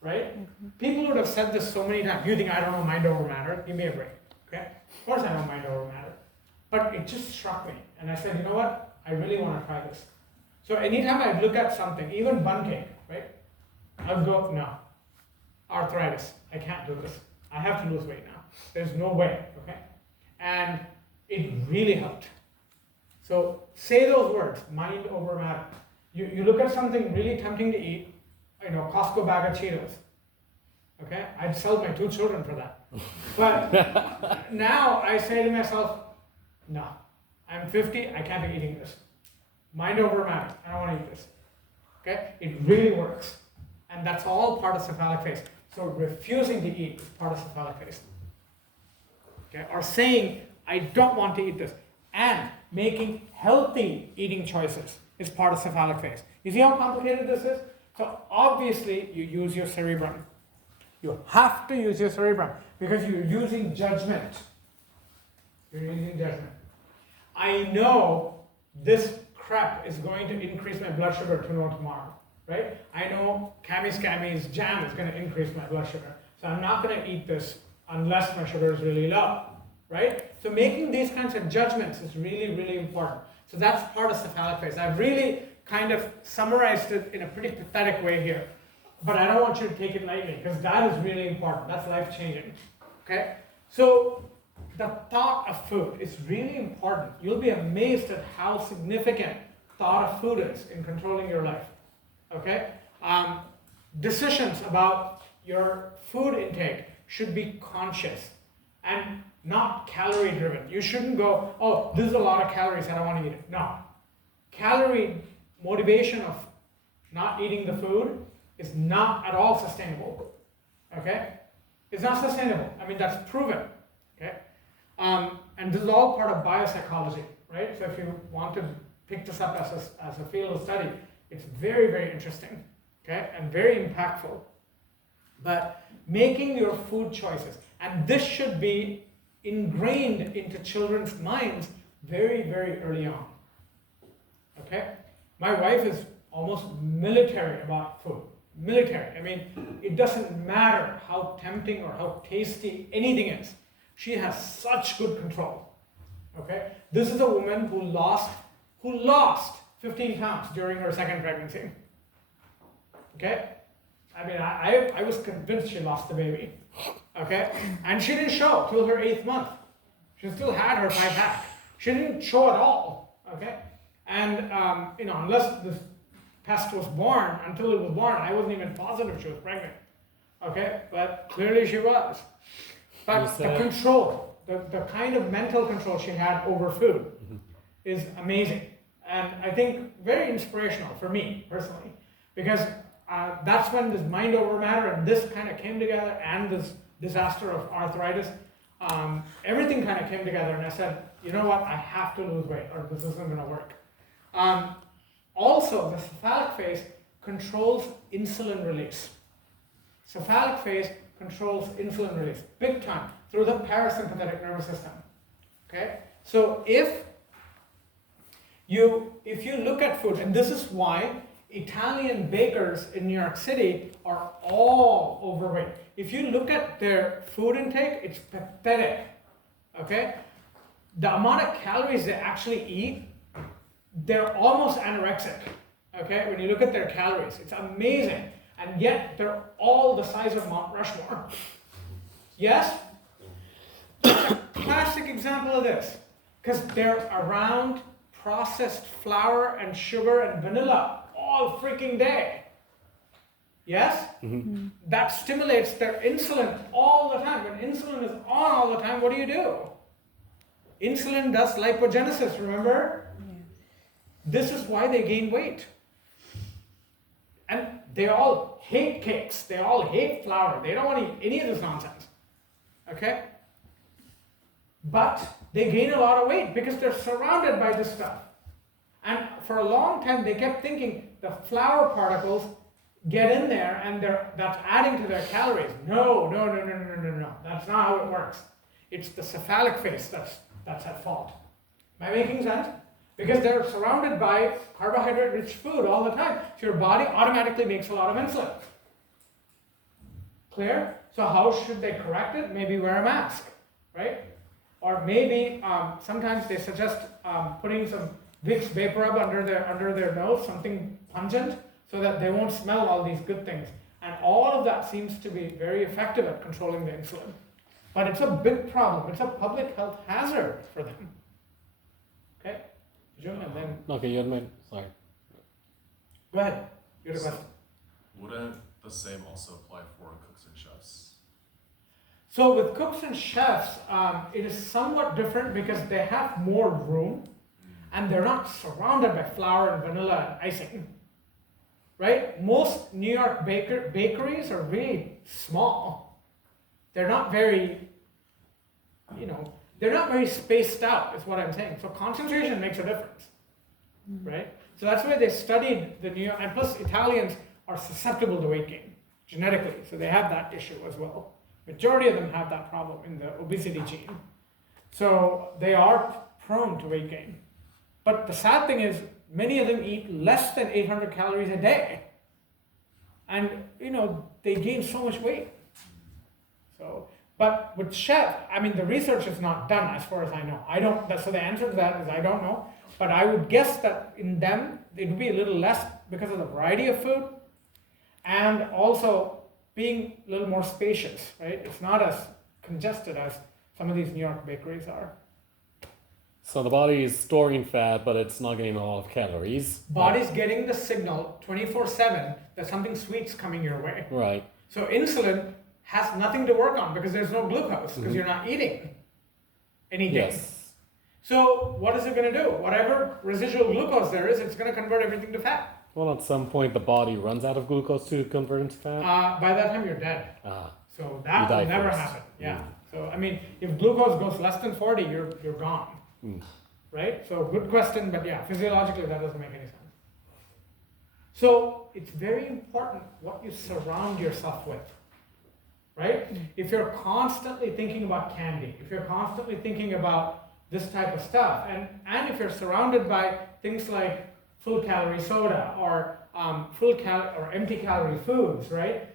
right? People would have said this so many times. You think I don't know mind over matter? Give me a break, okay? Of course I know mind over matter. But it just struck me. And I said, you know what? I really want to try this. So anytime I look at something, even bun cake, right? I'll go, no. Arthritis, I can't do this. I have to lose weight now. There's no way, okay? And it really helped. So say those words, mind over matter. You look at something really tempting to eat, Costco bag of Cheetos. Okay, I'd sell my 2 children for that. But now I say to myself, no, I'm 50, I can't be eating this. Mind over matter, I don't want to eat this. Okay, it really works. And that's all part of cephalic phase. So refusing to eat is part of cephalic phase. Okay, or saying, I don't want to eat this. And making healthy eating choices is part of cephalic phase. You see how complicated this is? So obviously you use your cerebrum. You have to use your cerebrum because you're using judgment. You're using judgment. I know this crap is going to increase my blood sugar tomorrow, right? I know Cammy's jam is going to increase my blood sugar. So I'm not going to eat this unless my sugar is really low, right? So making these kinds of judgments is really, really important. So that's part of cephalic phase. I've really kind of summarized it in a pretty pathetic way here. But I don't want you to take it lightly because that is really important. That's life-changing, okay? So the thought of food is really important. You'll be amazed at how significant thought of food is in controlling your life, okay? Decisions about your food intake should be conscious and not calorie-driven. You shouldn't go, oh, this is a lot of calories, I don't want to eat it. No. Calorie motivation of not eating the food is not at all sustainable, okay? It's not sustainable. I mean, that's proven, okay? And this is all part of biopsychology, right? So if you want to pick this up as a field of study, it's very, very interesting, okay? And very impactful. But making your food choices, and this should be ingrained into children's minds very, very early on, okay? My wife is almost military about food. Military. I mean, it doesn't matter how tempting or how tasty anything is. She has such good control. Okay? This is a woman who lost 15 pounds during her second pregnancy. Okay? I mean, I was convinced she lost the baby. Okay? And she didn't show till her 8th month. She still had her 5-pack. She didn't show at all. Okay? And, unless this pest was born, until it was born, I wasn't even positive she was pregnant. Okay? But clearly she was. But the control, the kind of mental control she had over food is amazing. And I think very inspirational for me personally. Because that's when this mind over matter and this kind of came together, and this disaster of arthritis, everything kind of came together, and I said, you know what, I have to lose weight or this isn't going to work. Also, the cephalic phase controls insulin release. Cephalic phase controls insulin release, big time, through the parasympathetic nervous system. Okay? So if you look at food, and this is why Italian bakers in New York City are all overweight. If you look at their food intake, it's pathetic. Okay? The amount of calories they actually eat, they're almost anorexic. Okay? When you look at their calories, it's amazing. And yet they're all the size of Mount Rushmore. Yes? Classic example of this. Because they're around processed flour and sugar and vanilla all freaking day. Yes? Mm-hmm. That stimulates their insulin all the time. When insulin is on all the time, what do? Insulin does lipogenesis, remember? Yeah. This is why they gain weight. And they all hate cakes. They all hate flour. They don't want to eat any of this nonsense. Okay? But they gain a lot of weight because they're surrounded by this stuff. And for a long time, they kept thinking the flour particles get in there and that's adding to their calories. No. That's not how it works. It's the cephalic phase that's at fault. Am I making sense? Because they're surrounded by carbohydrate-rich food all the time. So your body automatically makes a lot of insulin. Clear? So how should they correct it? Maybe wear a mask, right? Or maybe sometimes they suggest putting some Vicks Vapor Rub under their nose, something pungent, so that they won't smell all these good things. And all of that seems to be very effective at controlling the insulin. But it's a big problem. It's a public health hazard for them. Okay? June, and then Okay, you had my, sorry. go ahead. You had a question. Wouldn't the same also apply for cooks and chefs? So with cooks and chefs, it is somewhat different because they have more room and they're not surrounded by flour and vanilla and icing. Right? Most New York bakeries are really small. They're not very, they're not very spaced out, is what I'm saying. So concentration makes a difference. Right? So that's why they studied the New York, and plus Italians are susceptible to weight gain genetically, so they have that issue as well. Majority of them have that problem in the obesity gene. So they are prone to weight gain. But the sad thing is, many of them eat less than 800 calories a day. And, they gain so much weight. So, but with chef, the research is not done as far as I know. So the answer to that is I don't know. But I would guess that in them, it would be a little less because of the variety of food and also being a little more spacious, right? It's not as congested as some of these New York bakeries are. So the body is storing fat, but it's not getting a lot of calories. Body's getting the signal 24/7 that something sweet's coming your way. Right. So insulin has nothing to work on because there's no glucose because you're not eating anything. Yes. So what is it going to do? Whatever residual glucose there is, it's going to convert everything to fat. Well, at some point the body runs out of glucose to convert into fat. By that time you're dead. Ah. So that You die will never first. happen. Yeah. So if glucose goes less than 40, you're gone. Right? So good question, but yeah, physiologically that doesn't make any sense. So it's very important what you surround yourself with. Right? If you're constantly thinking about candy, if you're constantly thinking about this type of stuff, and if you're surrounded by things like full calorie soda or or empty calorie foods, right?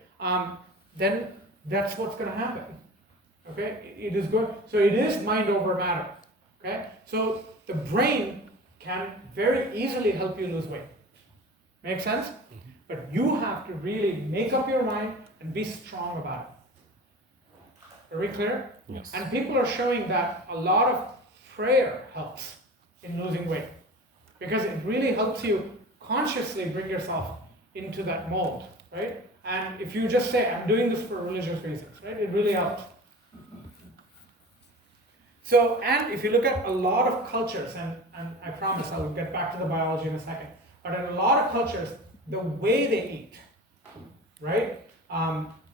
Then that's what's going to happen. Okay? It is mind over matter. Okay? So the brain can very easily help you lose weight. Make sense? But you have to really make up your mind and be strong about it. Very clear? Yes. And people are showing that a lot of prayer helps in losing weight because it really helps you consciously bring yourself into that mold, right? And if you just say, I'm doing this for religious reasons, right? It really helps. So, and if you look at a lot of cultures, and I promise I'll get back to the biology in a second, but in a lot of cultures, the way they eat, right,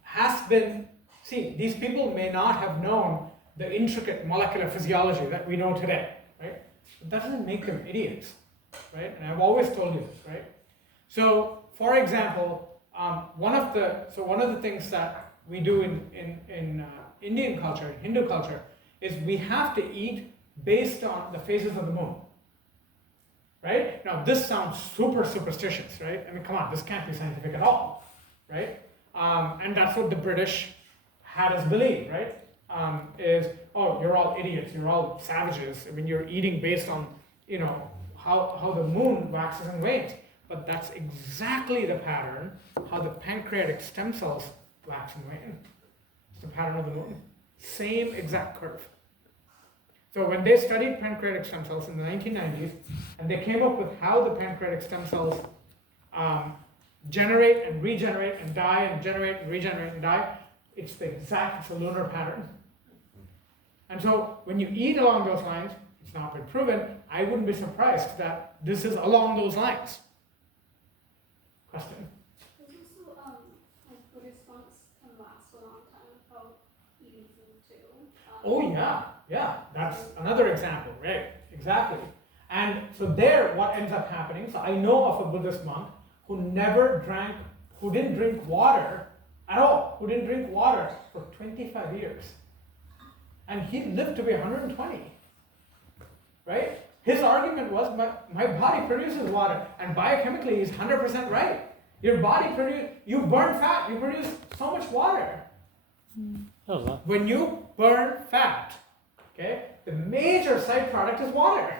has been, these people may not have known the intricate molecular physiology that we know today, right? But that doesn't make them idiots, right? And I've always told you this, right? So, for example, one of the things that we do in Indian culture, in Hindu culture, is we have to eat based on the phases of the moon. Right? Now this sounds super superstitious, right? Come on, this can't be scientific at all, right? And that's what the British had us believe, right? You're all idiots, you're all savages. You're eating based on, how the moon waxes and wanes. But that's exactly the pattern how the pancreatic stem cells wax and wane. It's the pattern of the moon. Same exact curve. So when they studied pancreatic stem cells in the 1990s, and they came up with how the pancreatic stem cells generate and regenerate and die and generate and regenerate and die, it's a lunar pattern. And so when you eat along those lines, it's not been proven, I wouldn't be surprised that this is along those lines. Question? There's also, Buddhist monks can last a long time without eating food too. Oh yeah, that's another example, right? Exactly. And so what ends up happening, so I know of a Buddhist monk who didn't drink water at all, who didn't drink water for 25 years. And he lived to be 120, right? His argument was, my body produces water, and biochemically he's 100% right. Your body you burn fat, you produce so much water. When you burn fat, okay, the major side product is water.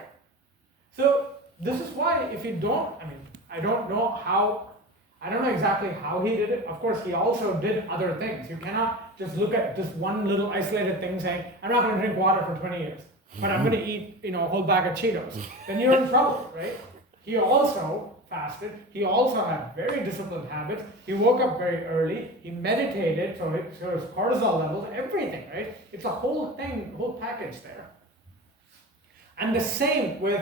So this is why if you don't, I don't know how I don't know exactly how he did it. Of course, he also did other things. You cannot just look at just one little isolated thing saying, I'm not going to drink water for 20 years, but I'm going to eat, a whole bag of Cheetos. Then you're in trouble, right? He also fasted. He also had very disciplined habits. He woke up very early. He meditated, so his cortisol levels, everything, right? It's a whole thing, whole package there. And the same with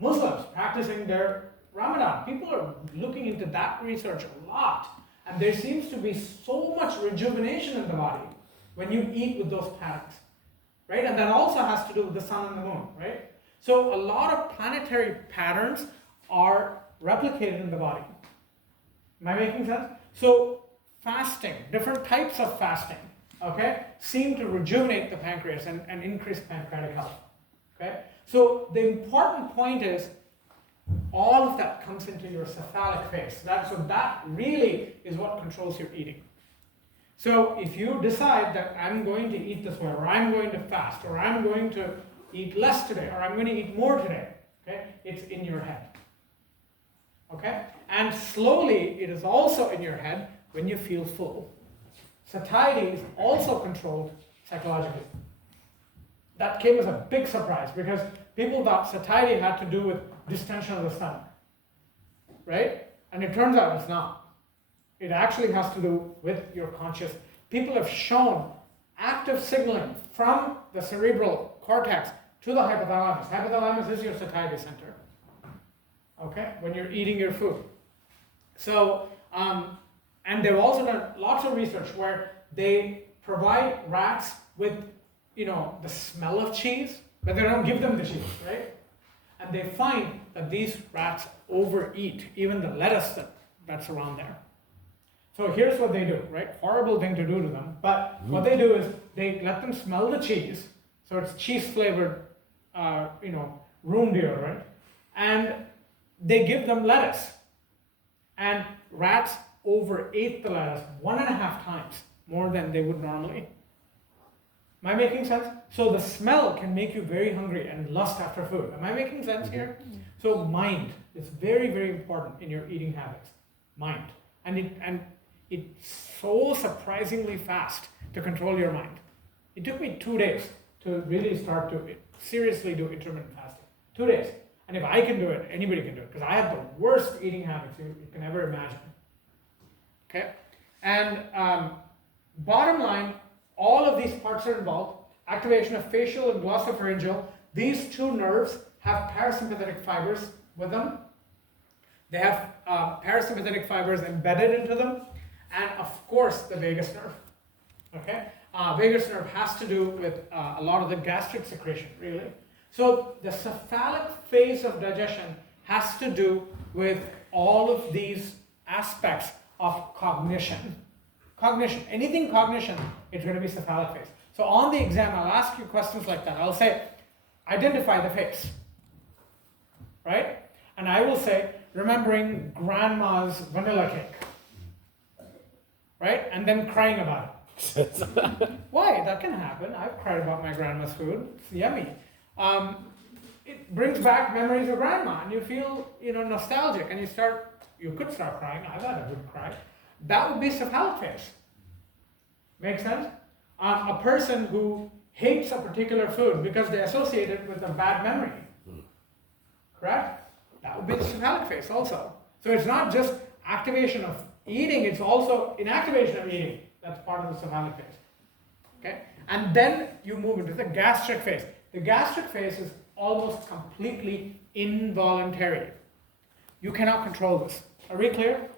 Muslims practicing their Ramadan. People are looking into that research a lot. And there seems to be so much rejuvenation in the body when you eat with those patterns, right? And that also has to do with the sun and the moon, right? So a lot of planetary patterns are replicated in the body. Am I making sense? So fasting, different types of fasting, okay, seem to rejuvenate the pancreas and increase pancreatic health, okay? So the important point is all of that comes into your cephalic phase. So that really is what controls your eating. So if you decide that I'm going to eat this way, or I'm going to fast, or I'm going to eat less today, or I'm going to eat more today, okay, it's in your head. Okay? And slowly, it is also in your head when you feel full. Satiety is also controlled psychologically. That came as a big surprise because people thought satiety had to do with distension of the stomach, right? And it turns out it's not. It actually has to do with your conscious. People have shown active signaling from the cerebral cortex to the hypothalamus. Hypothalamus is your satiety center, okay, when you're eating your food. So, and they've also done lots of research where they provide rats with, the smell of cheese, but they don't give them the cheese, right? And they find that these rats overeat even the lettuce that's around there. So here's what they do, right? Horrible thing to do to them, but what they do is they let them smell the cheese, so it's cheese flavored, room deodorant, and they give them lettuce. And rats overate the lettuce 1.5 times more than they would normally. Am I making sense? So the smell can make you very hungry and lust after food. Am I making sense here? So mind is very, very important in your eating habits. Mind. And it's so surprisingly fast to control your mind. It took me 2 days to really start to seriously do intermittent fasting. 2 days. And if I can do it, anybody can do it. Because I have the worst eating habits you can ever imagine. Okay? And bottom line, all of these parts are involved. Activation of facial and glossopharyngeal. These two nerves have parasympathetic fibers with them. They have parasympathetic fibers embedded into them. And of course, the vagus nerve. Okay? Vagus nerve has to do with a lot of the gastric secretion, really. So the cephalic phase of digestion has to do with all of these aspects of cognition. Cognition, anything cognition, it's going to be cephalic phase. So on the exam, I'll ask you questions like that. I'll say, identify the face, right? And I will say, remembering grandma's vanilla cake, right? And then crying about it. Why? That can happen. I've cried about my grandma's food. It's yummy. It brings back memories of grandma, and you feel, nostalgic, and you could start crying. I thought I would cry. That would be cephalic phase. Make sense? A person who hates a particular food because they associate it with a bad memory. Correct? That would be the cephalic phase also. So it's not just activation of eating, it's also inactivation of eating. That's part of the cephalic phase. Okay? And then you move into the gastric phase. The gastric phase is almost completely involuntary. You cannot control this. Are we clear?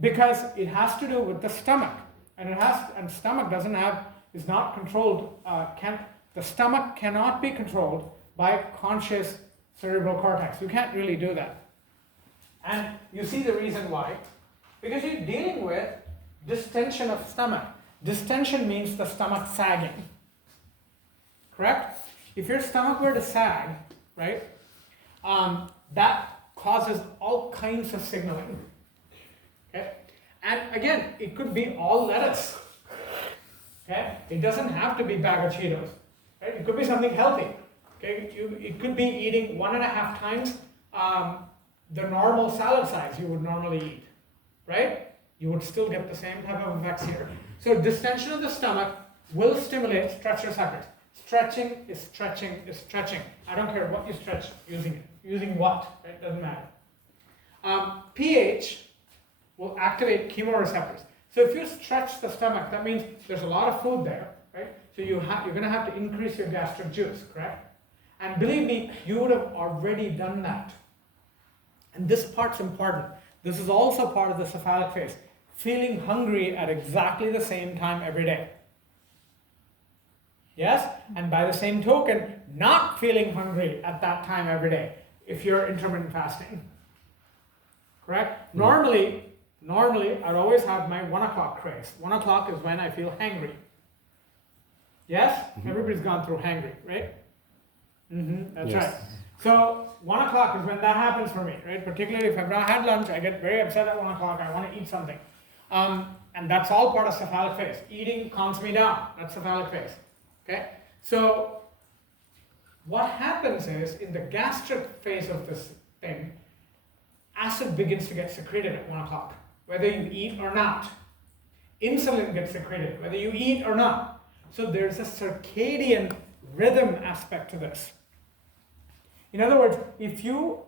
Because it has to do with the stomach, and stomach is not controlled. The stomach cannot be controlled by conscious cerebral cortex. You can't really do that. And you see the reason why? Because you're dealing with distension of stomach. Distension means the stomach sagging. Correct? If your stomach were to sag, right, that causes all kinds of signaling. Okay? And again, it could be all lettuce. Okay? It doesn't have to be bag of Cheetos. Right? It could be something healthy. Okay? It could be eating 1.5 times the normal salad size you would normally eat, right? You would still get the same type of effects here. So distension of the stomach will stimulate stretch receptors. Stretching is stretching is stretching. I don't care what you stretch using it. Using what, right? Doesn't matter. pH will activate chemoreceptors. So if you stretch the stomach, that means there's a lot of food there, right? So you're going to have to increase your gastric juice, correct? And believe me, you would have already done that. And this part's important. This is also part of the cephalic phase. Feeling hungry at exactly the same time every day. Yes? And by the same token, not feeling hungry at that time every day if you're intermittent fasting. Correct? Normally, I'd always have my 1 o'clock craze. 1 o'clock is when I feel hangry. Yes? Everybody's gone through hangry, right? That's Yes. right. So 1 o'clock is when that happens for me, right? Particularly if I've not had lunch, I get very upset at 1 o'clock. I want to eat something. And that's all part of cephalic phase. Eating calms me down. That's cephalic phase. Okay? So what happens is in the gastric phase of this thing, acid begins to get secreted at 1 o'clock, whether you eat or not. Insulin gets secreted, whether you eat or not. So there's a circadian rhythm aspect to this. In other words, if you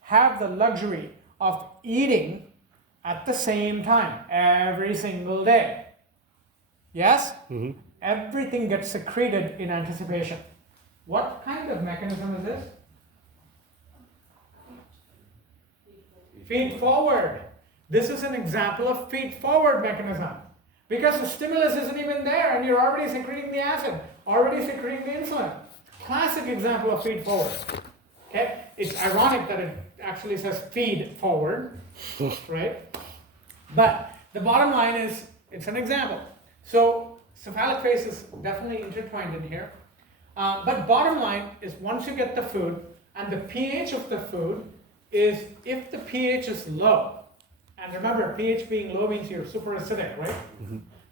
have the luxury of eating at the same time every single day, yes? Everything gets secreted in anticipation. What kind of mechanism is this? Feed forward. This is an example of feed forward mechanism. Because the stimulus isn't even there and you're already secreting the acid, already secreting the insulin. Classic example of feed forward. Okay? It's ironic that it actually says feed forward, right? But the bottom line is, it's an example. So cephalic phase is definitely intertwined in here. But bottom line is once you get the food, and the pH of the food is, if the pH is low, and remember, pH being low means you're super acidic, right?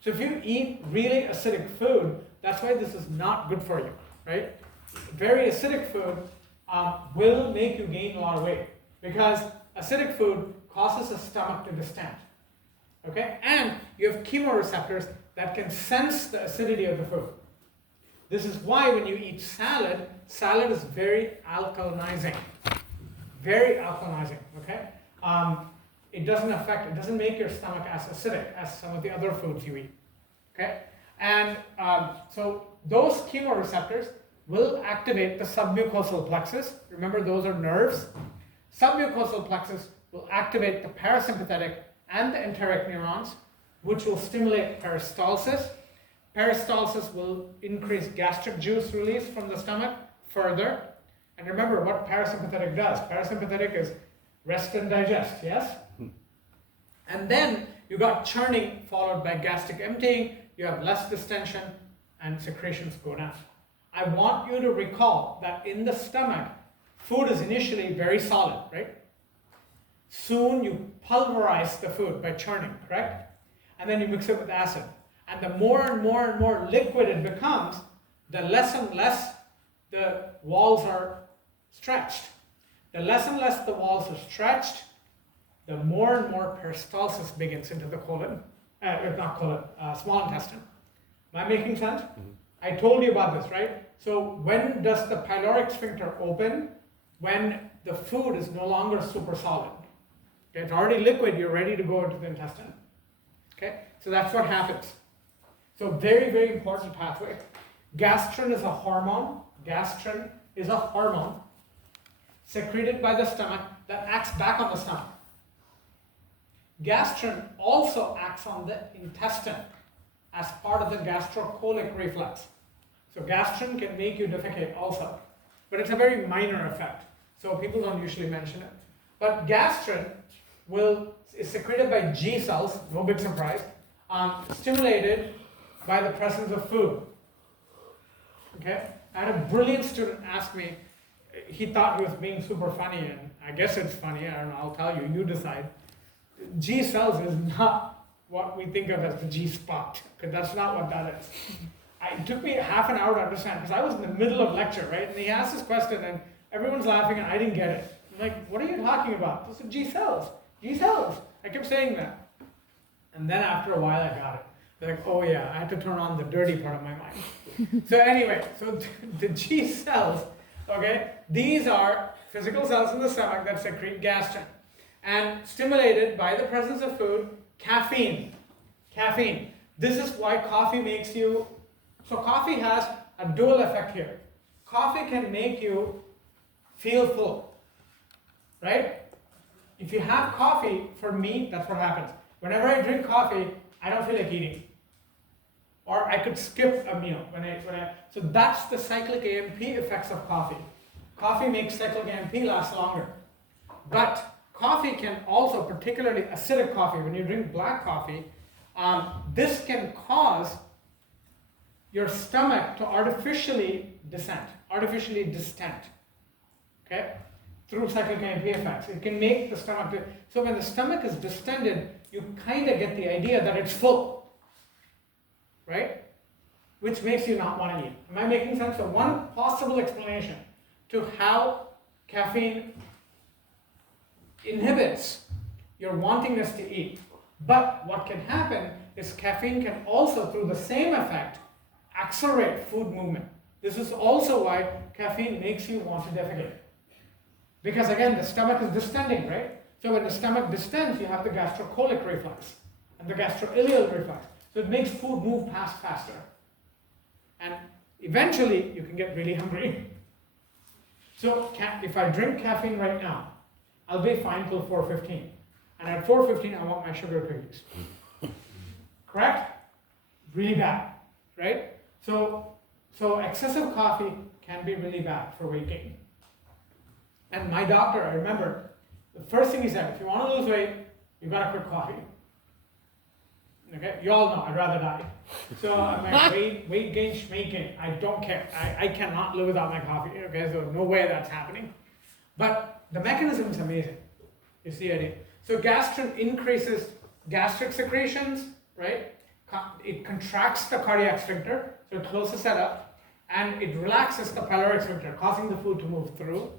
So if you eat really acidic food, that's why this is not good for you, right? Very acidic food will make you gain a lot of weight, because acidic food causes the stomach to distend, okay? And you have chemoreceptors that can sense the acidity of the food. This is why when you eat salad, salad is very alkalinizing. Very alkalinizing, okay? It doesn't make your stomach as acidic as some of the other foods you eat, okay? And so those chemoreceptors will activate the submucosal plexus. Remember, those are nerves. Submucosal plexus will activate the parasympathetic and the enteric neurons, which will stimulate peristalsis. Peristalsis will increase gastric juice release from the stomach further. And remember what parasympathetic does. Parasympathetic is rest and digest, yes? And then you got churning followed by gastric emptying. You have less distension and secretions go down. I want you to recall that in the stomach, food is initially very solid, right? Soon you pulverize the food by churning, correct? And then you mix it with acid. And the more and more and more liquid it becomes, the less and less the walls are stretched. The less and less the walls are stretched, the more and more peristalsis begins into the colon, small intestine. Am I making sense? I told you about this, right? So when does the pyloric sphincter open? When the food is no longer super solid. Okay, it's already liquid, you're ready to go into the intestine. Okay, so that's what happens. So very, very important pathway. Gastrin is a hormone. Gastrin is a hormone secreted by the stomach that acts back on the stomach. Gastrin also acts on the intestine as part of the gastrocolic reflex. So gastrin can make you defecate also, but it's a very minor effect. So people don't usually mention it. But gastrin is secreted by G cells, no big surprise, stimulated by the presence of food. Okay? I had a brilliant student ask me, he thought he was being super funny, and I guess it's funny, I don't know, I'll tell you, you decide. G cells is not what we think of as the G spot, because that's not what that is. It took me half an hour to understand, because I was in the middle of lecture, right? And he asked this question, and everyone's laughing, and I didn't get it. like, what are you talking about? Those are G cells. G cells. I kept saying that. And then after a while I got it. They're like, oh yeah, I had to turn on the dirty part of my mind. So anyway, so the G cells, okay, these are physical cells in the stomach that secrete gastrin. And stimulated by the presence of food, caffeine. Caffeine. This is why coffee makes you, so coffee has a dual effect here. Coffee can make you feel full, right? If you have coffee, for me, that's what happens. Whenever I drink coffee, I don't feel like eating. Or I could skip a meal so that's the cyclic AMP effects of coffee. Coffee makes cyclic AMP last longer. But coffee can also, particularly acidic coffee, when you drink black coffee, this can cause your stomach to artificially distend, okay, through cyclic AMP effects. It can make the stomach, so when the stomach is distended, you kind of get the idea that it's full, right? Which makes you not want to eat. Am I making sense? So one possible explanation to how caffeine inhibits your wantingness to eat. But what can happen is caffeine can also, through the same effect, accelerate food movement. This is also why caffeine makes you want to defecate. Because again, the stomach is distending, right? So when the stomach distends, you have the gastrocolic reflex and the gastroileal reflex. So it makes food move past faster. And eventually, you can get really hungry. So if I drink caffeine right now, I'll be fine till 4:15. And at 4:15, I want my sugar cookies. Correct? Really bad, right? So excessive coffee can be really bad for weight gain. And my doctor, I remember, the first thing he said, if you want to lose weight, you gotta quit coffee. Okay, you all know I'd rather die. So I'm like, weight gain, schmate gain, I don't care. I cannot live without my coffee. Okay, so no way that's happening. But the mechanism is amazing. You see the idea. So gastrin increases gastric secretions, right? It contracts the cardiac sphincter, so it closes that up, and it relaxes the pyloric sphincter, causing the food to move through,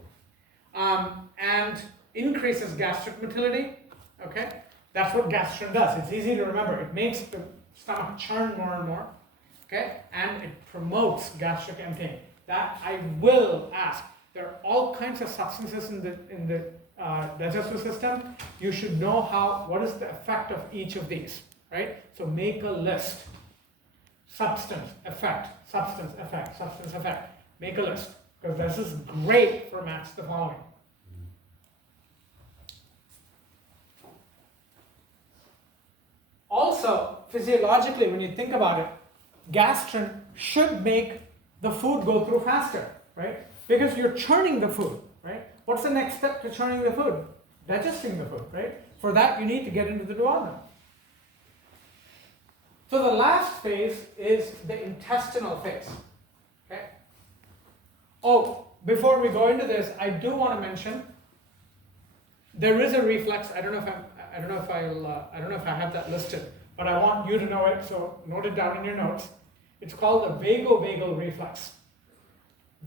and increases gastric motility. Okay, that's what gastrin does. It's easy to remember. It makes the stomach churn more and more. Okay, and it promotes gastric emptying. That I will ask. There are all kinds of substances in the digestive system. You should know what is the effect of each of these, right? So make a list. Substance, effect, substance, effect, substance, effect. Make a list, because this is great for match the following. Also, physiologically, when you think about it, gastrin should make the food go through faster, right? Because you're churning the food, right? What's the next step to churning the food? Digesting the food, right? For that, you need to get into the duodenum. So the last phase is the intestinal phase, okay? Oh, before we go into this, I do want to mention there is a reflex. I don't know if I have that listed, but I want you to know it. So note it down in your notes. It's called the vagovagal reflex.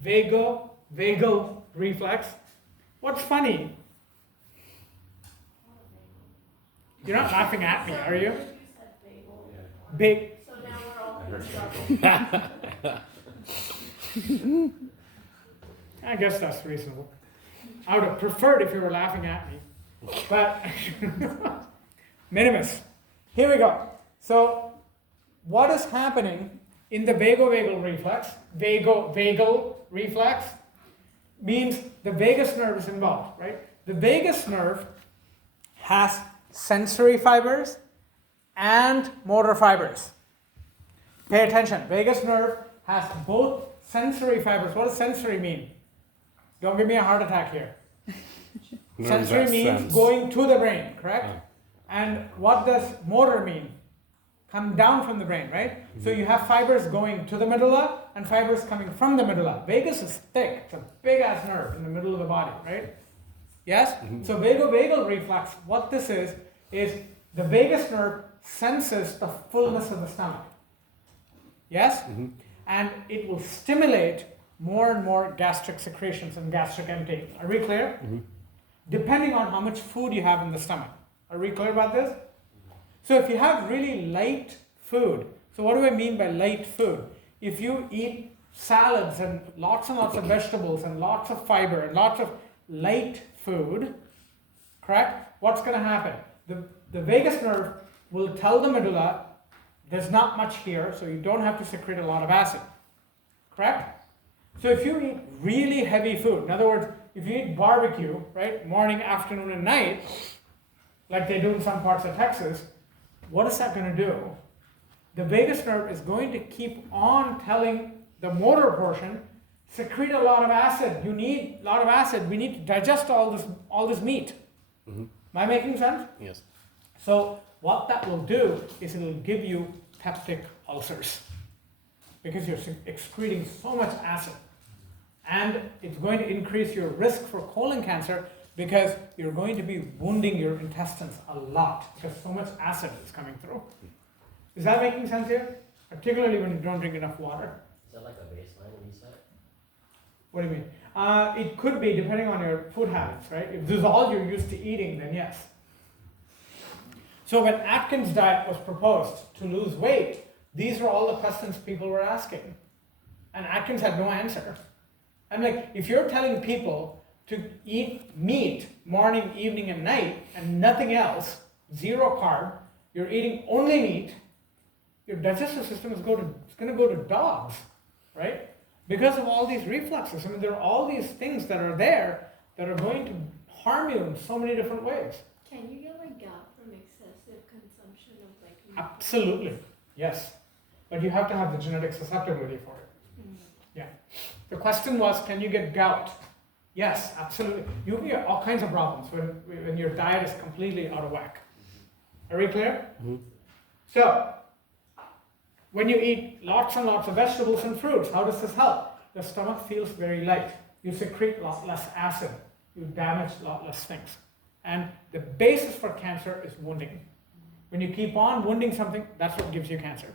Vagal reflex. What's funny? You're not laughing at me, are you? Big. So now we're all I guess that's reasonable. I would have preferred if you were laughing at me. But minimus. Here we go. So what is happening in the vagovagal reflex? Vagal reflex means the vagus nerve is involved, right? The vagus nerve has sensory fibers and motor fibers. Pay attention. Vagus nerve has both sensory fibers. What does sensory mean? Don't give me a heart attack here. Sensory means going to the brain, correct? Yeah. And what does motor mean? Come down from the brain, right? Mm-hmm. So you have fibers going to the medulla and fibers coming from the medulla. Vagus is thick. It's a big ass nerve in the middle of the body, right? Yes? Mm-hmm. So vagovagal reflex, what this is the vagus nerve senses the fullness of the stomach. Yes? Mm-hmm. And it will stimulate more and more gastric secretions and gastric emptying. Are we clear? Mm-hmm. depending on how much food you have in the stomach. Are we clear about this? So if you have really light food, so what do I mean by light food? If you eat salads and lots of vegetables and lots of fiber and lots of light food, correct? What's going to happen? The vagus nerve will tell the medulla, there's not much here, so you don't have to secrete a lot of acid, correct? So if you eat really heavy food, in other words, if you eat barbecue, right, morning, afternoon, and night, like they do in some parts of Texas, what is that going to do? The vagus nerve is going to keep on telling the motor portion, secrete a lot of acid. You need a lot of acid. We need to digest all this meat. Mm-hmm. Am I making sense? Yes. So what that will do is it will give you peptic ulcers because you're excreting so much acid. And it's going to increase your risk for colon cancer because you're going to be wounding your intestines a lot because so much acid is coming through. Is that making sense here? Particularly when you don't drink enough water. Is that like a baseline reset? What do you mean? It could be depending on your food habits, right? If this is all you're used to eating, then yes. So when Atkins' diet was proposed to lose weight, these were all the questions people were asking. And Atkins had no answer. I'm like, if you're telling people to eat meat morning, evening, and night, and nothing else, zero carb, you're eating only meat, your digestive system is going to go to dogs, right? Because of all these refluxes. I mean, there are all these things that are there that are going to harm you in so many different ways. Can you get like gout from excessive consumption of like meat? Absolutely, yes. But you have to have the genetic susceptibility for it. Mm. Yeah. The question was, can you get gout? Yes, absolutely. You can get all kinds of problems when your diet is completely out of whack. Are we clear? Mm-hmm. So, when you eat lots and lots of vegetables and fruits, how does this help? The stomach feels very light. You secrete a lot less acid. You damage a lot less things. And the basis for cancer is wounding. When you keep on wounding something, that's what gives you cancer.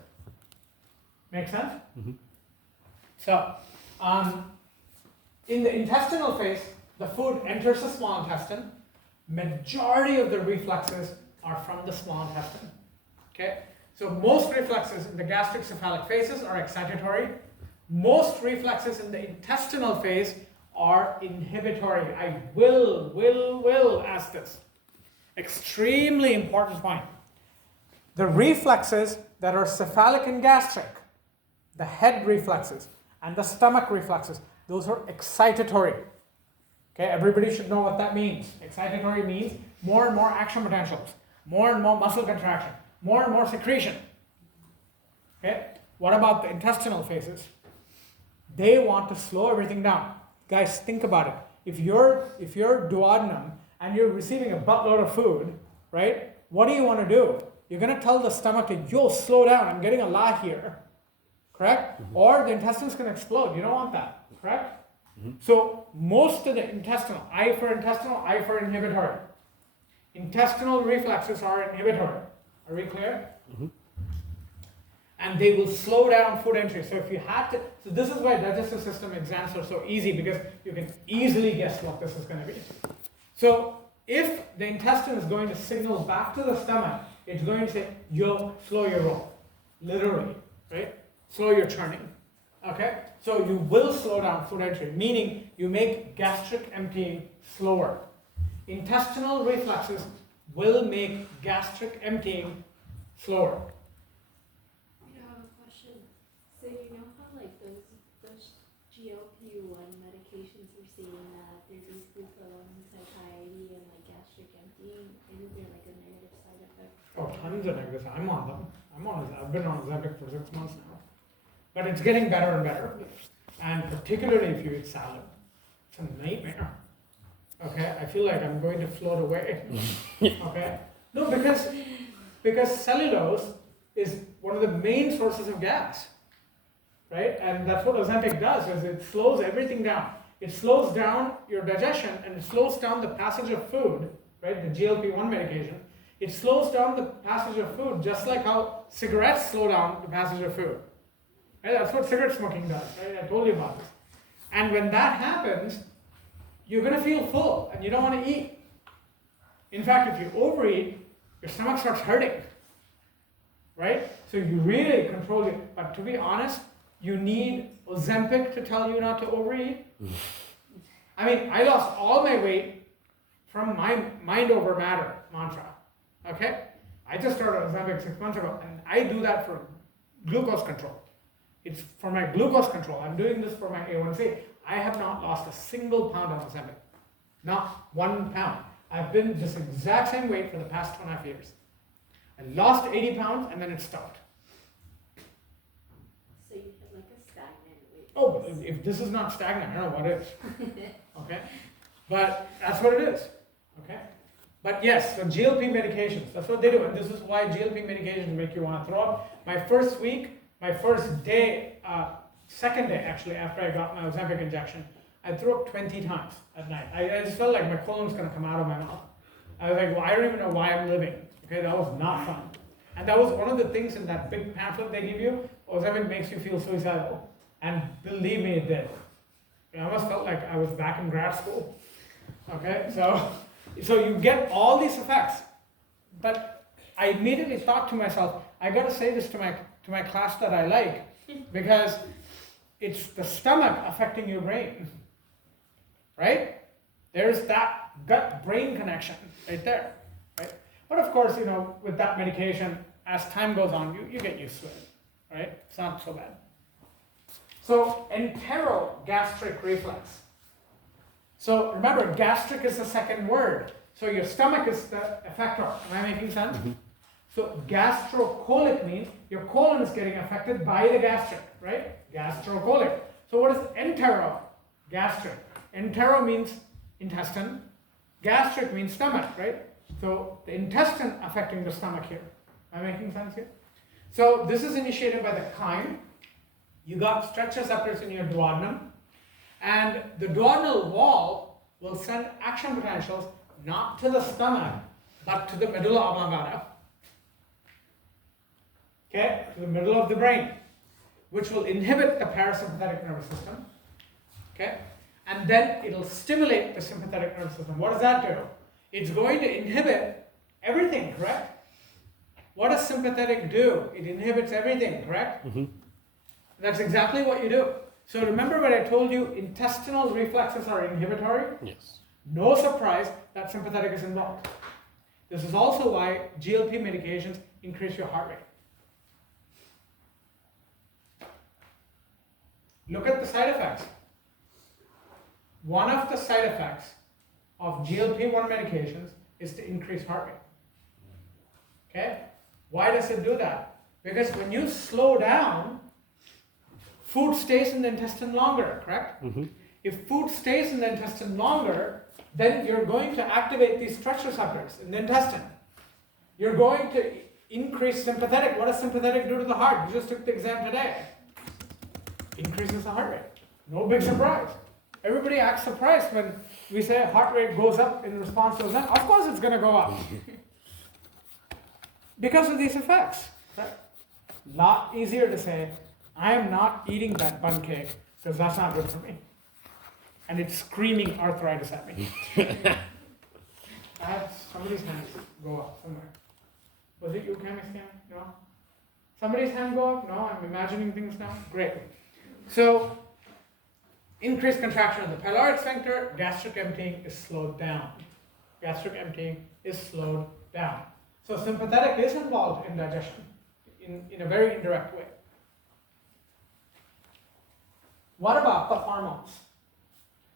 Make sense? Mm-hmm. So, in the intestinal phase, the food enters the small intestine. Majority of the reflexes are from the small intestine. Okay? So most reflexes in the gastric cephalic phases are excitatory. Most reflexes in the intestinal phase are inhibitory. I will ask this. Extremely important point. The reflexes that are cephalic and gastric, the head reflexes and the stomach reflexes, those are excitatory. Okay, everybody should know what that means. Excitatory means more and more action potentials, more and more muscle contraction, more and more secretion. Okay, what about the intestinal phases? They want to slow everything down. Guys, think about it. If you're duodenum and you're receiving a buttload of food, right? What do you want to do? You're going to tell the stomach to, yo, slow down, I'm getting a lot here. Correct? Mm-hmm. Or the intestines can explode. You don't want that. Correct? Mm-hmm. So most of the intestinal, I for inhibitory. Intestinal reflexes are inhibitory. Are we clear? Mm-hmm. And they will slow down food entry. So if you had to, so this is why digestive system exams are so easy, because you can easily guess what this is going to be. So if the intestine is going to signal back to the stomach, it's going to say, yo, slow your roll. Literally, right? Slow your churning. Okay? So you will slow down food entry, meaning you make gastric emptying slower. Intestinal reflexes will make gastric emptying slower. I have a question. So you know how like those GLP-1 medications we're seeing that they're basically prolonging satiety and like gastric emptying? Isn't there like a negative side effect? Oh, tons of negatives. I'm on them. I've been on Ozempic for 6 months now. But it's getting better and better. And particularly if you eat salad. It's a nightmare. Okay? I feel like I'm going to float away. Okay? No, because cellulose is one of the main sources of gas. Right? And that's what Ozempic does, is it slows everything down. It slows down your digestion and it slows down the passage of food, right? The GLP-1 medication. It slows down the passage of food just like how cigarettes slow down the passage of food. Right? That's what cigarette smoking does. Right? I told you about this. And when that happens, you're going to feel full and you don't want to eat. In fact, if you overeat, your stomach starts hurting, right? So you really control it. But to be honest, you need Ozempic to tell you not to overeat. I mean, I lost all my weight from my mind over matter mantra, okay? I just started Ozempic 6 months ago, and I do that for glucose control. It's for my glucose control. I'm doing this for my A1C. I have not lost a single pound on Ozempic. Not 1 pound. I've been this exact same weight for the past 2.5 years. I lost 80 pounds and then it stopped. So you had like a stagnant weight. Oh, but if this is not stagnant, I don't know what is. Okay? But that's what it is. Okay? But yes, so GLP medications, that's what they do. And this is why GLP medications make you want to throw up. My first week, my first day, second day actually, after I got my Ozempic injection, I threw up 20 times at night. I just felt like my colon's going to come out of my mouth. I was like, well, I don't even know why I'm living. Okay, that was not fun. And that was one of the things in that big pamphlet they give you, Ozempic makes you feel suicidal. And believe me, it did. I almost felt like I was back in grad school. Okay, so you get all these effects. But I immediately thought to myself, I got to say this to my class that I like, because it's the stomach affecting your brain. Right? There's that gut-brain connection right there, right? But of course, with that medication, as time goes on, you get used to it, right? It's not so bad. So, enterogastric reflex. So remember, gastric is the second word. So your stomach is the effector. Am I making sense? Mm-hmm. So gastrocolic means your colon is getting affected by the gastric, right? Gastrocolic. So what is enterogastric? Entero means intestine, gastric means stomach, right? So the intestine affecting the stomach here. Am I making sense here? So this is initiated by the chyme. You got stretch receptors in your duodenum, and the duodenal wall will send action potentials not to the stomach, but to the medulla oblongata. Okay, to the middle of the brain, which will inhibit the parasympathetic nervous system. Okay? And then it'll stimulate the sympathetic nervous system. What does that do? It's going to inhibit everything, correct? What does sympathetic do? It inhibits everything, correct? Mm-hmm. That's exactly what you do. So remember what I told you, intestinal reflexes are inhibitory? Yes. No surprise that sympathetic is involved. This is also why GLP medications increase your heart rate. Look at the side effects. One of the side effects of GLP-1 medications is to increase heart rate. Okay? Why does it do that? Because when you slow down, food stays in the intestine longer, correct? Mm-hmm. If food stays in the intestine longer, then you're going to activate these stretch receptors in the intestine. You're going to increase sympathetic. What does sympathetic do to the heart? You just took the exam today. Increases the heart rate. No big surprise. Everybody acts surprised when we say heart rate goes up in response to Ozempic. Of course it's going to go up. Because of these effects. Right? Lot easier to say, I am not eating that bun cake because that's not good for me. And it's screaming arthritis at me. I had somebody's hand go up somewhere. Was it you, Cami? No? Somebody's hand go up? No? I'm imagining things now? Great. So, increased contraction of the pyloric sphincter, gastric emptying is slowed down. Gastric emptying is slowed down. So sympathetic is involved in digestion in a very indirect way. What about the hormones?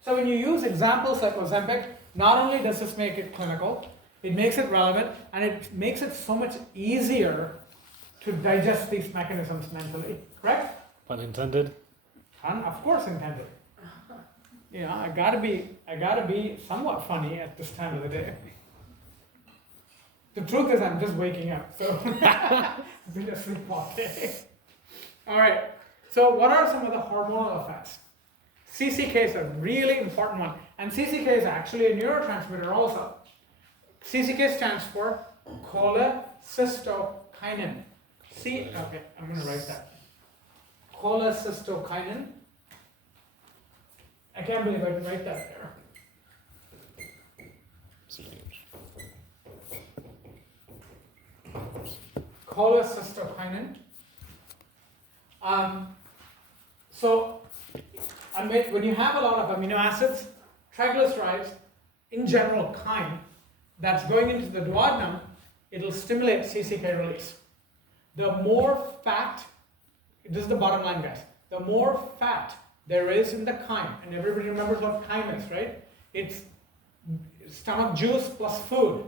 So when you use examples like Ozempic, not only does this make it clinical, it makes it relevant, and it makes it so much easier to digest these mechanisms mentally, correct? Pun intended. And of course intended. I gotta be somewhat funny at this time of the day. The truth is I'm just waking up, so I've been asleep all day. Alright, so what are some of the hormonal effects? CCK is a really important one, and CCK is actually a neurotransmitter also. CCK stands for cholecystokinin. Okay, I'm going to write that. Cholecystokinin. I can't believe I can write that there. cholecystokinin. So, when you have a lot of amino acids, triglycerides, in general chyme, that's going into the duodenum, it'll stimulate CCK release. The more fat, this is the bottom line, guys, the more fat there is in the chyme, and everybody remembers what chyme is, right? It's stomach juice plus food.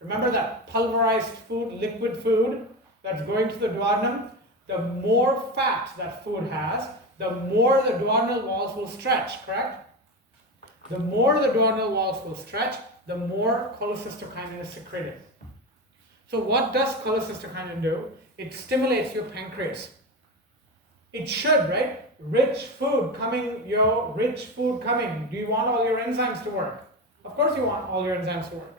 Remember that pulverized food, liquid food that's going to the duodenum? The more fat that food has, the more the duodenal walls will stretch, correct? The more the duodenal walls will stretch, the more cholecystokinin is secreted. So what does cholecystokinin do? It stimulates your pancreas. It should, right? Rich food coming. Do you want all your enzymes to work? Of course you want all your enzymes to work.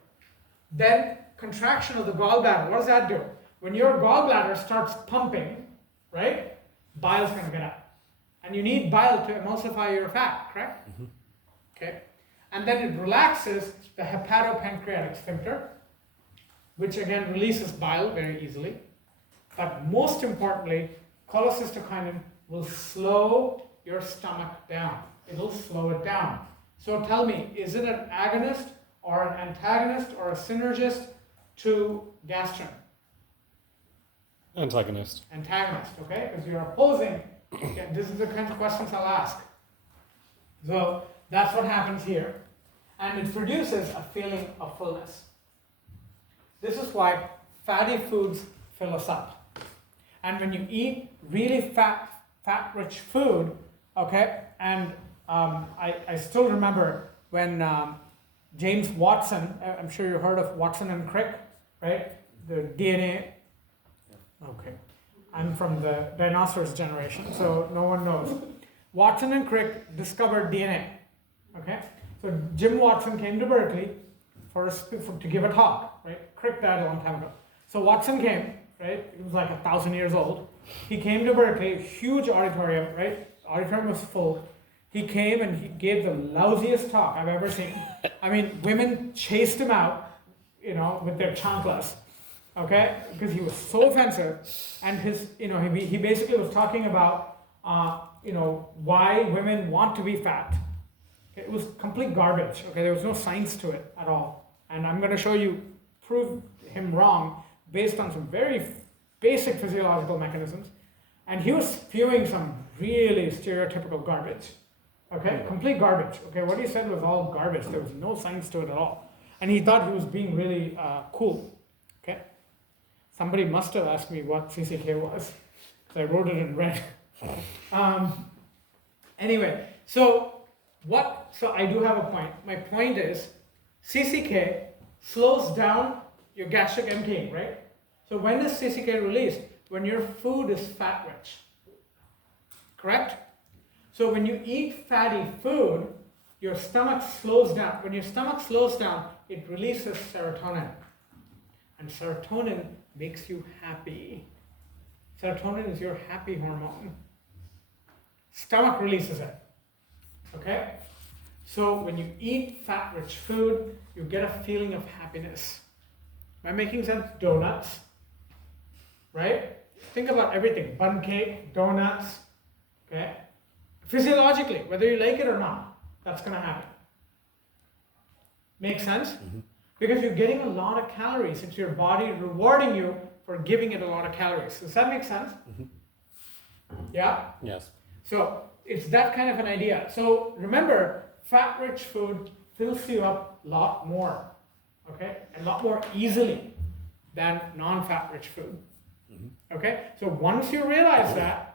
Then contraction of the gallbladder, what does that do? When your gallbladder starts pumping, right, bile's going to get out. And you need bile to emulsify your fat, correct? Mm-hmm. Okay. And then it relaxes the hepatopancreatic sphincter, which again releases bile very easily. But most importantly, cholecystokinin will slow your stomach down. It'll slow it down. So tell me, is it an agonist or an antagonist or a synergist to gastrin? Antagonist. Antagonist, okay? Because you're opposing. Okay, this is the kind of questions I'll ask. So that's what happens here. And it produces a feeling of fullness. This is why fatty foods fill us up. And when you eat really fat-rich food, okay, and I still remember when James Watson, I'm sure you heard of Watson and Crick, right? The DNA. Okay. I'm from the dinosaurs generation, so no one knows. Watson and Crick discovered DNA, okay? So Jim Watson came to Berkeley to give a talk, right? Crick died a long time ago. So Watson came, right? He was like 1,000 years old. He came to Berkeley, huge auditorium, right? Auditorium was full. He came and he gave the lousiest talk I've ever seen. I mean, women chased him out, with their chanclas. Okay, because he was so offensive, and he basically was talking about why women want to be fat. Okay, it was complete garbage. Okay, there was no science to it at all, and I'm going to prove him wrong based on some very basic physiological mechanisms, and he was spewing some really stereotypical garbage. Okay, complete garbage. Okay, what he said was all garbage. There was no science to it at all, and he thought he was being really cool. Okay. Somebody must have asked me what CCK was, because I wrote it in red. Anyway, so I do have a point. My point is, CCK slows down your gastric emptying, right? So when is CCK released? When your food is fat-rich, correct? So when you eat fatty food, your stomach slows down. When your stomach slows down, it releases serotonin. And serotonin makes you happy. Serotonin is your happy hormone. Stomach releases it. Okay? So when you eat fat-rich food, you get a feeling of happiness. Am I making sense? Donuts. Right? Think about everything. Bun cake, donuts. Okay? Physiologically, whether you like it or not, that's going to happen. Make sense? Mm-hmm. Because you're getting a lot of calories. It's your body rewarding you for giving it a lot of calories. Does that make sense? Mm-hmm. Yeah? Yes. So it's that kind of an idea. So remember, fat-rich food fills you up a lot more, okay? A lot more easily than non-fat-rich food. Mm-hmm. Okay? So once you realize that,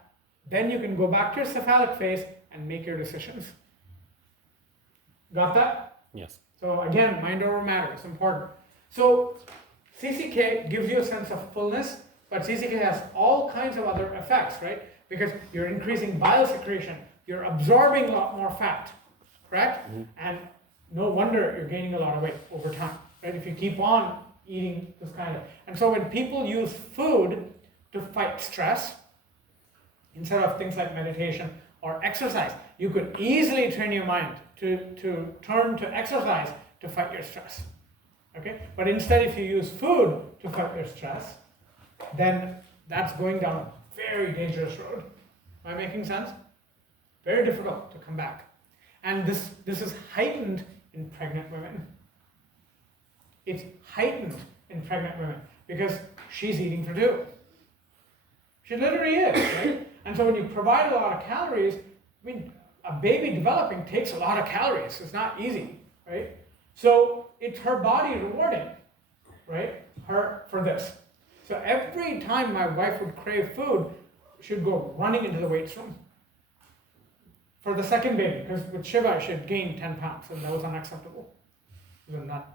then you can go back to your cephalic phase and make your decisions. Got that? Yes. So again, mind over matter, it's important. So CCK gives you a sense of fullness, but CCK has all kinds of other effects, right? Because you're increasing bile secretion, you're absorbing a lot more fat, correct? Mm-hmm. And no wonder you're gaining a lot of weight over time, right? If you keep on eating this kind of. And so when people use food to fight stress, instead of things like meditation or exercise, you could easily train your mind to turn to exercise to fight your stress. Okay? But instead, if you use food to fight your stress, then that's going down a very dangerous road. Am I making sense? Very difficult to come back. And this is heightened in pregnant women. It's heightened in pregnant women because she's eating for two. She literally is, right? And so when you provide a lot of calories, I mean, a baby developing takes a lot of calories. It's not easy, right? So it's her body rewarding, right? Her for this. So every time my wife would crave food, she'd go running into the weights room. For the second baby, because with Shiva she had gained 10 pounds, and that was unacceptable. It was a nut.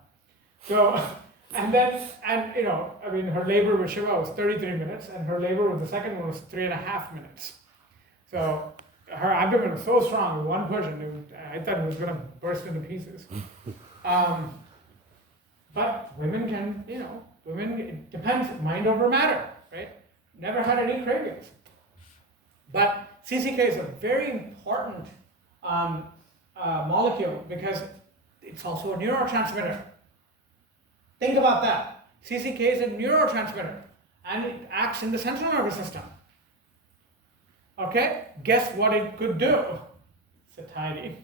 So, and you know, I mean, her labor with Shiva was 33 minutes, and her labor with the second one was 3.5 minutes. So her abdomen was so strong with one push, and I thought it was going to burst into pieces. But women can, you know, it depends, mind over matter, right? Never had any cravings. But CCK is a very important molecule because it's also a neurotransmitter. Think about that. CCK is a neurotransmitter and it acts in the central nervous system. Okay? Guess what it could do? Satiety.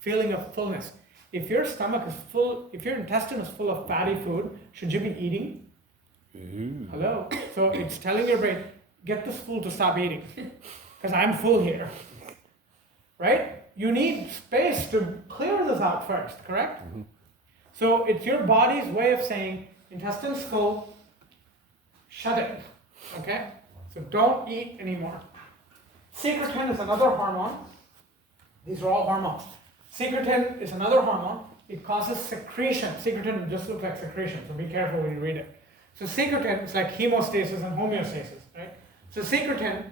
Feeling of fullness. If your stomach is full, if your intestine is full of fatty food, should you be eating? Hello? So it's telling your brain, get this fool to stop eating because I'm full here. Right? You need space to clear this out first, correct? So it's your body's way of saying, intestine's full, shut it. Okay? So don't eat anymore. Secretin is another hormone. These are all hormones. Secretin is another hormone. It causes secretion. Secretin just looks like secretion, so be careful when you read it. So secretin is like hemostasis and homeostasis, right? So secretin,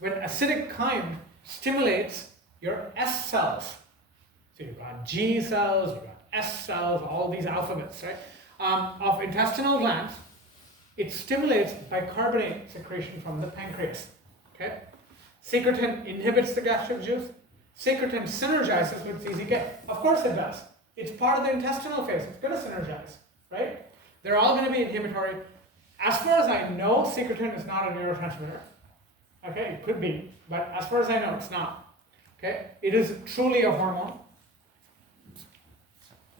when acidic chyme stimulates your S cells, so you've got G cells, you've got S cells, all these alphabets, right? Of intestinal glands, it stimulates bicarbonate secretion from the pancreas, okay? Secretin inhibits the gastric juice. Secretin synergizes with CCK. Of course it does. It's part of the intestinal phase. It's going to synergize, right? They're all going to be inhibitory. As far as I know, secretin is not a neurotransmitter. Okay, it could be, but as far as I know, it's not. Okay, it is truly a hormone.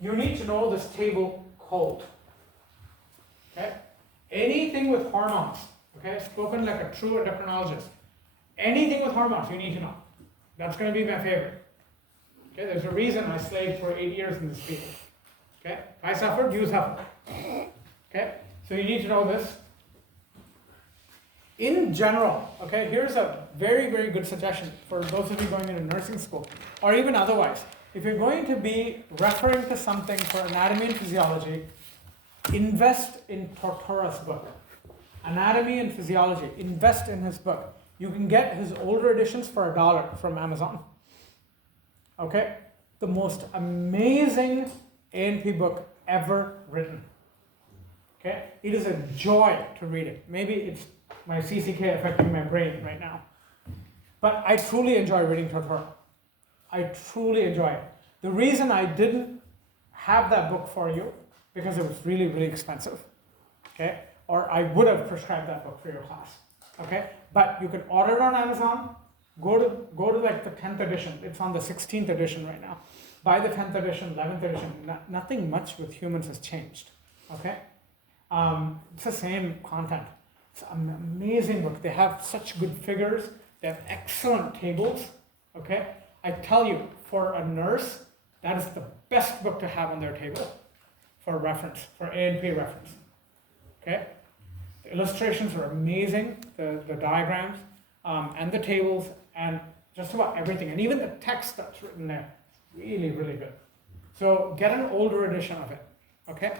You need to know this table cold. Okay, anything with hormones. Okay, spoken like a true endocrinologist. Anything with hormones, you need to know. That's going to be my favorite. Okay, there's a reason I slaved for 8 years in this field. Okay, I suffered, you suffer. Okay, so you need to know this. In general, okay, here's a very, very good suggestion for those of you going into nursing school, or even otherwise. If you're going to be referring to something for anatomy and physiology, invest in Tortora's book. Anatomy and Physiology, invest in his book. You can get his older editions for $1 from Amazon. Okay? The most amazing A&P book ever written. Okay? It is a joy to read it. Maybe it's my CCK affecting my brain right now. But I truly enjoy reading Tortora. I truly enjoy it. The reason I didn't have that book for you, because it was really, really expensive. Okay? Or I would have prescribed that book for your class. Okay? But you can order it on Amazon. Go to like the 10th edition. It's on the 16th edition right now. Buy the 10th edition, 11th edition. Nothing much with humans has changed. Okay? It's the same content. It's an amazing book. They have such good figures. They have excellent tables. Okay? I tell you, for a nurse, that is the best book to have on their table for reference, for A&P reference. Okay? The illustrations are amazing, the diagrams, and the tables, and just about everything. And even the text that's written there, really, really good. So get an older edition of it, okay?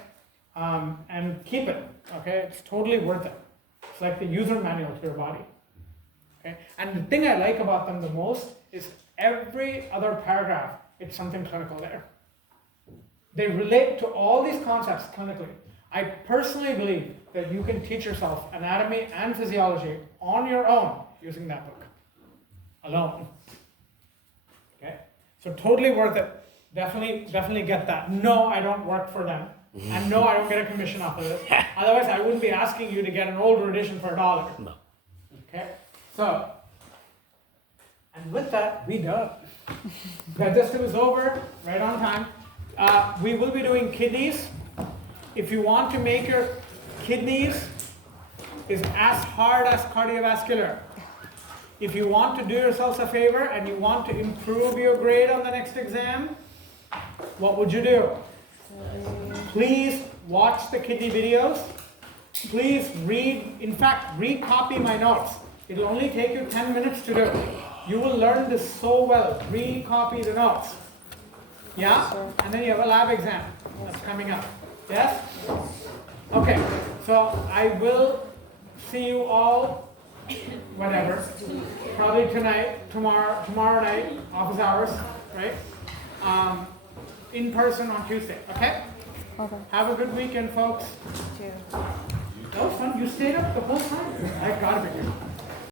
And keep it, okay? It's totally worth it. It's like the user manual to your body, okay? And the thing I like about them the most is every other paragraph, it's something clinical there. They relate to all these concepts clinically. I personally believe that you can teach yourself anatomy and physiology on your own using that book alone. Okay, so totally worth it. Definitely get that. No, I don't work for them. And no, I don't get a commission off of this. Otherwise, I wouldn't be asking you to get an older edition for $1. No. Okay, so, and with that, we done. Digestive is over, right on time. We will be doing kidneys. If you want to make your kidneys is as hard as cardiovascular. If you want to do yourselves a favor and you want to improve your grade on the next exam, what would you do? Please watch the kidney videos. Please read, in fact, recopy my notes. It'll only take you 10 minutes to do. You will learn this so well. Recopy the notes. Yeah? And then you have a lab exam that's coming up. Yes? Okay, so I will see you all, whatever, probably tonight, tomorrow night, office hours, right? In person on Tuesday, okay? Okay. Have a good weekend, folks. Too. That was fun. You stayed up the whole time. I gotta be here.